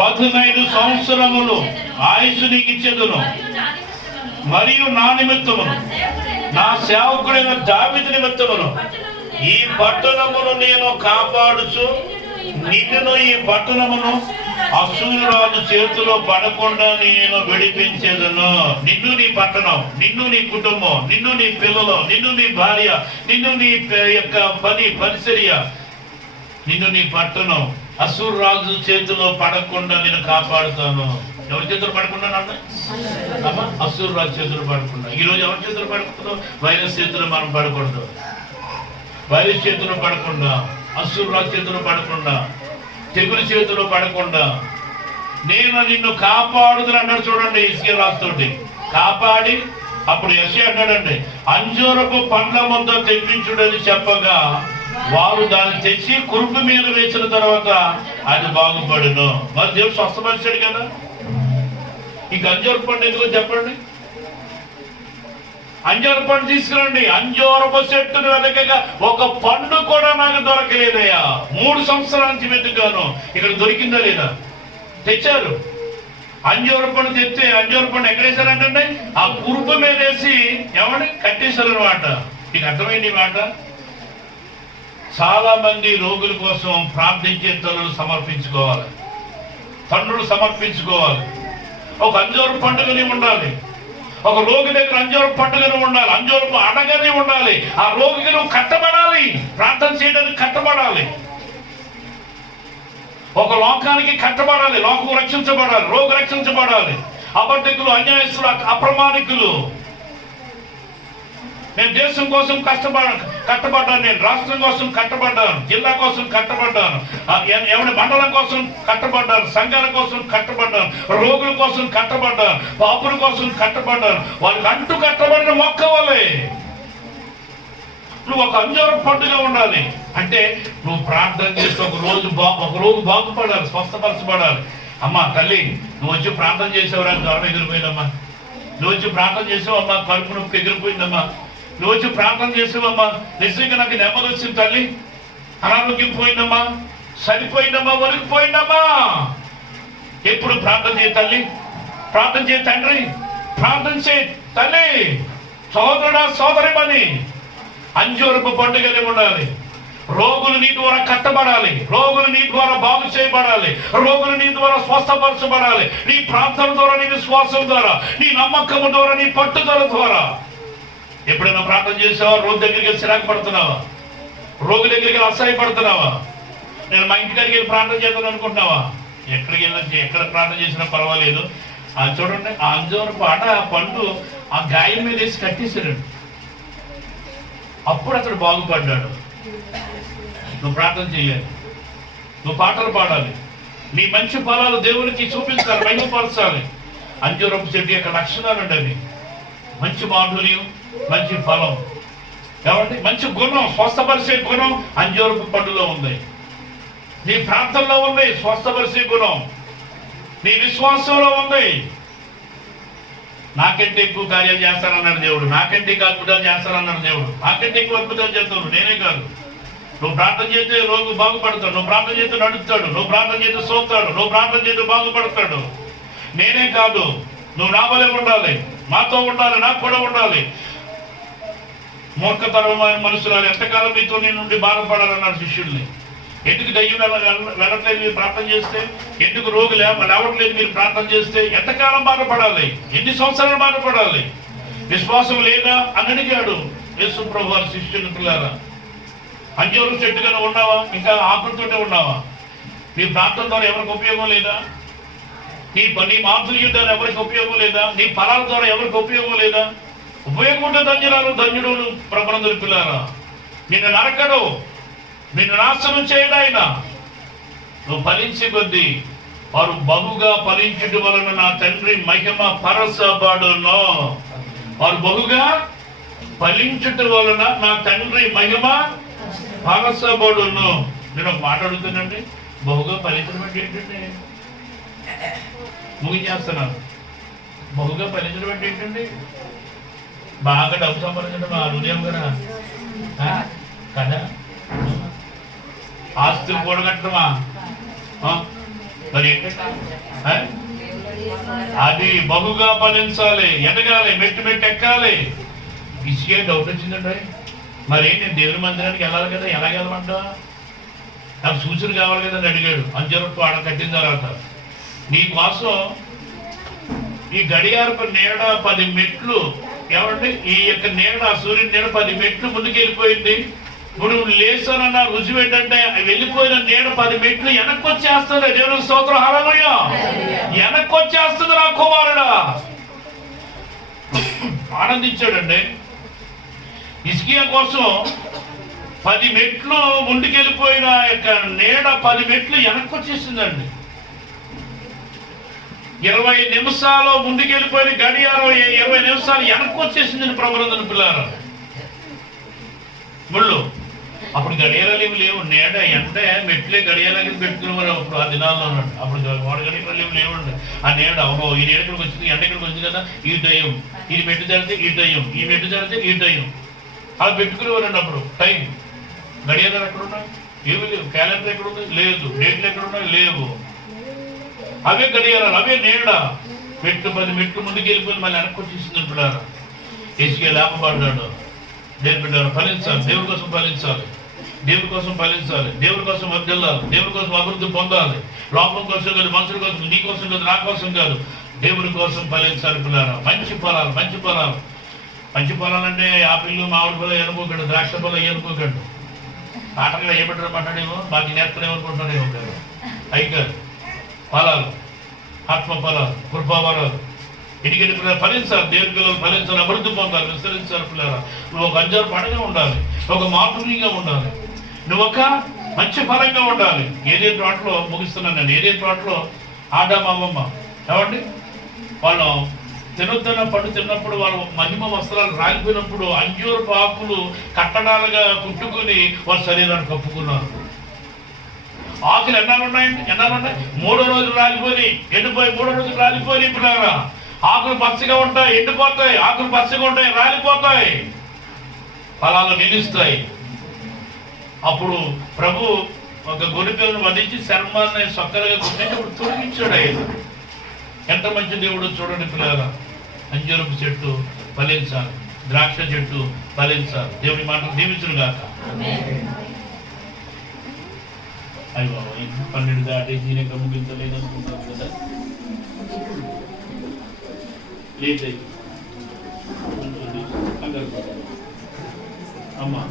15 సంవత్సరములు ఆయుష్ నీకు ఇచ్చేదును, మరియు నా నిమిత్తమును, నా సేవకుడైన దావీదు నిమిత్తమును ఈ పట్టణమును నేను కాపాడుచు నిన్ను ఈ పట్టణమును అశ్షూరురాజు చేతిలో పడకుండా నేను విడిపించేదను. నిన్ను నీ పట్టణం, నిన్ను నీ కుటుంబం, నిన్ను నీ పిల్లలు, నిన్ను నీ భార్య, నిన్ను నీ యొక్క పరిచర్య, నిన్ను నీ పట్టణం అశ్షూరురాజు చేతిలో పడకుండా నేను కాపాడుతాను. ఎవరి చేతులు పడకుండా? అశ్షూరురాజు చేతులు పడకుండా. ఈరోజు ఎవరి చేతులు పడకూడదు? వైరస్ చేతులు మనం పడకూడదు. వైరస్ చేతులు పడకుండా, అశ్షూరురాజు చేతులు పడకుండా, తెగులు చేతులు పడకుండా నేను నిన్ను కాపాడుదును అన్నాడు. చూడండి హిజ్కియా రాజుతోటి కాపాడి, అప్పుడు యెషయా అన్నాడండి, అంజూరపు పండ్ల ముద్ద తెప్పించుడని చెప్పగా వారు దాన్ని తెచ్చి కురుపు మీద వేసిన తర్వాత అది బాగుపడును. మరి దేవుడు స్వస్థపరిచాడు కదా. ఈ అంజూరపు పండు ఎందుకో చెప్పండి. అంజూరపు పండు తీసుకురండి. అంజూరపు చెట్టును వెతకగా ఒక పండు కూడా నాకు దొరకలేదయ్యా. 3 సంవత్సరాల నుంచి వెతుకాను, ఇక్కడ దొరికిందా లేదా? తెచ్చారు. అంజూరపు పండు తెస్తే అంజూరపు పండు ఎక్కడేశారంటే ఆ కురుపు మీద వేసి ఎవరిని కట్టేశారు అనమాట. మీకు అర్థమైంది మాట. చాలా మంది రోగుల కోసం ప్రార్థించే తల్లులు సమర్పించుకోవాలి, తండ్రులు సమర్పించుకోవాలి. ఒక అంజూరపు పండుగని ఉండాలి, ఒక రోగి దగ్గర అంజూరపు పండుగని ఉండాలి, అంజూరపు అడగని ఉండాలి. ఆ రోగికి నువ్వు కట్టబడాలి, ప్రార్థన చేయడానికి కట్టబడాలి, ఒక లోకానికి కట్టబడాలి, లోకం రక్షించబడాలి, రోగి రక్షించబడాలి. అబద్ధికులు, అన్యాయస్తులు, అప్రమాణికులు. నేను దేశం కోసం కట్టబడ్డాను, నేను రాష్ట్రం కోసం కట్టబడ్డాను, జిల్లా కోసం కట్టబడ్డాను, ఎవరి మండలం కోసం కట్టబడ్డాను, సంఘాల కోసం కట్టబడ్డాను, రోగుల కోసం కట్టబడ్డాను, పాపుల కోసం కట్టబడ్డాను. వాళ్ళకి అంటూ కట్టబడిన మొక్క వల్లే నువ్వు ఒక అంజూరపు పండుగ ఉండాలి. అంటే నువ్వు ప్రార్థన చేస్తే ఒక రోజు బాగుపడాలి, స్వస్థపరచబడాలి. అమ్మా తల్లి, నువ్వు వచ్చి ప్రార్థన చేసేవరా, జ్వరం ఎగిరిపోయిందమ్మా. నువ్వు వచ్చి ప్రార్థన చేసావమ్మా, కడుపు నొప్పి ఎగిరిపోయిందమ్మా. నువ్వు వచ్చి ప్రార్థన చేసావమ్మా, నిజంగా నాకు నెమ్మది వచ్చింది తల్లి, అనారోగ్యం పోయిందమ్మా, సరిపోయిందమ్మా, వణికిపోయిందమ్మా. ఎప్పుడు ప్రార్థన చేయ తల్లి, ప్రార్థన చేయ తండ్రి, ప్రార్థన చేయ తల్లి, సోదరుడా సోదరిమణి. అంజూరపు పండుగని ఉండాలి, రోగులు నీ ద్వారా కట్టబడాలి, రోగులు నీ ద్వారా బాగు చేయబడాలి, రోగులు నీ ద్వారా స్వస్థపరచబడాలి. నీ ప్రార్థన ద్వారా, నీ విశ్వాసం ద్వారా, నీ నమ్మకం ద్వారా, నీ పట్టుదల ద్వారా. ఎప్పుడైనా ప్రార్థన చేసావా? రోగి దగ్గరికి చిరాకు పడుతున్నావా? రోగి దగ్గరికి అసహాయపడుతున్నావా? నేను మా ఇంటికి వెళ్ళి ప్రార్థన చేద్దాను అనుకుంటున్నావా? ఎక్కడికి వెళ్ళి ఎక్కడ ప్రార్థన చేసినా పర్వాలేదు. అది చూడండి, ఆ అంజూరు పాట ఆ పండు ఆ గాయం మీద వేసి కట్టేశాడు. అప్పుడు అతడు బాగుపడ్డాడు. నువ్వు ప్రార్థన చేయాలి, నువ్వు పాటలు పాడాలి, నీ మంచి ఫలాలు దేవునికి చూపించాలి, మహిమపరచాలి. అంజూరపు చెట్టు యొక్క లక్షణాలు ఉండవి. మంచి మాధుర్యం, మంచి ఫలం, కాబట్టి మంచి గుణం, స్వస్థపరిచే గుణం అంజూరపు పండులో ఉంది. నీ ప్రార్థనలో ఉంది స్వస్థపరిచే గుణం, నీ విశ్వాసంలో ఉంది. నాకంటే ఎక్కువ కార్యాలు చేస్తానన్నాడు దేవుడు, నాకంటే ఎక్కువ అద్భుతాలు చేస్తానన్నాడు దేవుడు. నాకంటే ఎక్కువ అద్భుతాలు చేస్తాను నేనే కాదు. నువ్వు ప్రార్థన చేస్తే రోగి బాగుపడతాడు, నువ్వు ప్రార్థన చేస్తే నడుస్తాడు, నువ్వు ప్రార్థన చేస్తే సోతాడు, నువ్వు ప్రార్థన చేస్తే బాగుపడతాడు. నేనే కాదు, నువ్వు నా వలే ఉండాలి, నాతో ఉండాలి, నాకు కూడా ఉండాలి. మూర్ఖతరమైన మనుషులు ఎంతకాలం మీతో నీ నుండి బాధపడాలన్నాడు శిష్యుల్ని. ఎందుకు దయ్యం వెళ్ళట్లేదు మీరు ప్రార్థన చేస్తే? ఎందుకు రోగి లేవట్లేదు మీరు ప్రార్థన చేస్తే? ఎంతకాలం బాధపడాలి? ఎన్ని సంవత్సరాలు బాధపడాలి? విశ్వాసం లేదా అని అడిగాడు యేసు ప్రభు వారి శిష్యుని. పిల్లారా, అంజూరు చెట్టుగానే ఉన్నావా? ఇంకా ఆకులతోనే ఉన్నావా? నీ ప్రార్థన ద్వారా ఎవరికి ఉపయోగం లేదా? నీ మాధుర్యం ద్వారా ఎవరికి ఉపయోగం లేదా? నీ ఫలాల ద్వారా ఎవరికి ఉపయోగం లేదా? ఉపయోగం ఉంటే ధన్యురాలు ధన్యుడు ప్రభునందుల పిల్లారా. నిన్ను నరకడు, నిన్ను నాశనం చేయడు ఆయన. నువ్వు ఫలించే కొద్దీ వారు బహుగా ఫలించుట వలన నా తండ్రి మహిమ పరచబడును. వారు బహుగా ఫలించుట వలన నా తండ్రి మహిమ పరచబడును. నేను ఒక మాట అడుగుతానండి, బహుగా ఫలించడం అంటే ఏంటండి? ముగించేస్తున్నాను. బహుగా ఫలించడం అంటే ఏంటండి? బాగా డబ్బు సంపాదించడం ఆ హృదయం కదా కదా, ఆస్తులు కూడగట్టడమా? మరి ఏంటంటే అది బహుగా ఫలించాలి, ఎదగాలి, మెట్టు మెట్టు ఎక్కాలి. ఇసుకే డౌట్ వచ్చిందండి. మరి నేను దేవుని మందిరానికి వెళ్ళాలి కదా, ఎలా వెళ్ళమంట? నాకు సూచన కావాలి కదా అని అడిగాడు. అంజరపు ఆడ కట్టిన తర్వాత నీ కోసం ఈ గడియారపు నీడ 10 మెట్లు, ఏమండి ఈ యొక్క నీడ, సూర్యుని నీడ 10 మెట్లు ముందుకు వెళ్ళిపోయింది. ఇప్పుడు లేసానన్న రుజువు ఏంటంటే వెళ్ళిపోయిన నీడ 10 మెట్లు వెనక్కి వచ్చేస్తుంది. దేవుని స్తోత్రం, హల్లెలూయా. వెనక్కి వచ్చేస్తుంది నా కుమారుడా. ఆనందించాడండి. హిజ్కియా కోసం 10 మెట్లు ముందుకెళ్ళిపోయిన యొక్క నీడ 10 మెట్లు వెనక్కి వచ్చేసిందండి. 20 నిమిషాలు ముందుకెళ్ళిపోయిన గడియారం 20 నిమిషాలు వెనక్కి వచ్చేసిందని ప్రభునందున పిల్లారా. ముళ్ళు అప్పుడు గడియారాలు ఏమి లేవు, నీడ ఎండ మెట్లే గడియారాలు పెట్టుకునేవారు అప్పుడు ఆ దినాల్లో ఉన్నాడు. అప్పుడు వాడు గడియారాలు ఏమి లేవండి. ఆ నీడ అవును ఈ నీడ ఇక్కడికి వచ్చింది, ఎండ ఇక్కడికి వచ్చింది కదా, ఈ టైం ఇది మెట్టు జరిగితే ఈ టైం, ఈ మెట్టు జరిగితే ఈ టైం అలా పెట్టుకునేవారండి. అప్పుడు టైం గడియారాలు ఎక్కడున్నాయి? ఏమి లేవు. క్యాలెండర్ ఎక్కడుంది? లేదు. డేట్లు ఎక్కడున్నాయి? లేవు. అవే గడియారాలు, అవే నీడ. మెట్లు 10 మెట్లు ముందుకు వెళ్ళిపోయి మళ్ళీ వెనక్కి వచ్చేసింది పిల్లారా. హిజ్కియా లేపబడ్డాడు. దేవుని బిడ్డలారా, ఫలించాలి, దేవుడి కోసం ఫలించాలి, దేవుడి కోసం ఫలించాలి, దేవుడి కోసం వర్ధిల్లాలి, దేవుడి కోసం అభివృద్ధి పొందాలి. లోపం కోసం కాదు, మనుషుల కోసం, నీ కోసం కాదు, నా కోసం కాదు, దేవుడి కోసం ఫలించాలి పిల్లారా. మంచి ఫలాలు, మంచి ఫలాలు. మంచి ఫలాలు అంటే ఆపిల్లు, మామిడి ఫలం ఎనుకోకండు, ద్రాక్ష ఫలం ఎనుకోకండు. ఆటగా ఏమంటారు మాట్లాడేమో బాగా నేర్పనేమనుకుంటున్నారేమో కాదు. అయితే ఫలాలు, ఆత్మ ఫలాలు, కృపావరాలు, ఎన్నికలు ఫలించాలి. దేవుడి పిల్లలు ఫలించాలి, అభివృద్ధి పొందాలి, విస్తరించాలి పిల్లరా. నువ్వు ఒక అంజారు పండుగ ఉండాలి, ఒక మాధుర్యంగా ఉండాలి, నువ్వు ఒక మంచి ఫలంగా ఉండాలి. ఏదే తోటలో ముగిస్తున్నాను నేను. ఏదే తోటలో ఆడామమ్మ ఏమండి వాళ్ళు తినొద్దన్న పండు తిన్నప్పుడు వాళ్ళు మహిమ వస్త్రాలు రాలిపోయినప్పుడు అంజూరు ఆకులు కట్టడాలుగా కుట్టుకుని వాళ్ళ శరీరాన్ని కప్పుకున్నారు. ఆకులు ఎన్నాళ్ళున్నాయండి? ఎన్నాళ్ళున్నాయి? 3వ రోజు రాలిపోయి ఎండిపోయి 3వ రోజు రాలిపోయి పిల్లరా. ఆకులు పచ్చగా ఉంటాయి, ఎండిపోతాయి, ఆకులు పచ్చగా ఉంటాయి, రాలిపోతాయి, ఫలాలు నిలుస్తాయి. అప్పుడు ప్రభు ఒక గొర్రెపిల్లను వధించి శర్మాన్ని సొక్కలుగా కుట్టినప్పుడు తొలగించాడు ఆయన. ఎంత మంచి దేవుడు చూడండి పిల్లరా. అంజూరపు చెట్టు ఫలించాలి, ద్రాక్ష చెట్టు ఫలించాలి. దేవుని మాటలు దీవించును గాక. అయ్యి బాబా 12 దాటేసి ఇంకా ముగించలేదు అనుకుంటారు కదా. లేట్ అయ్యి అమ్మా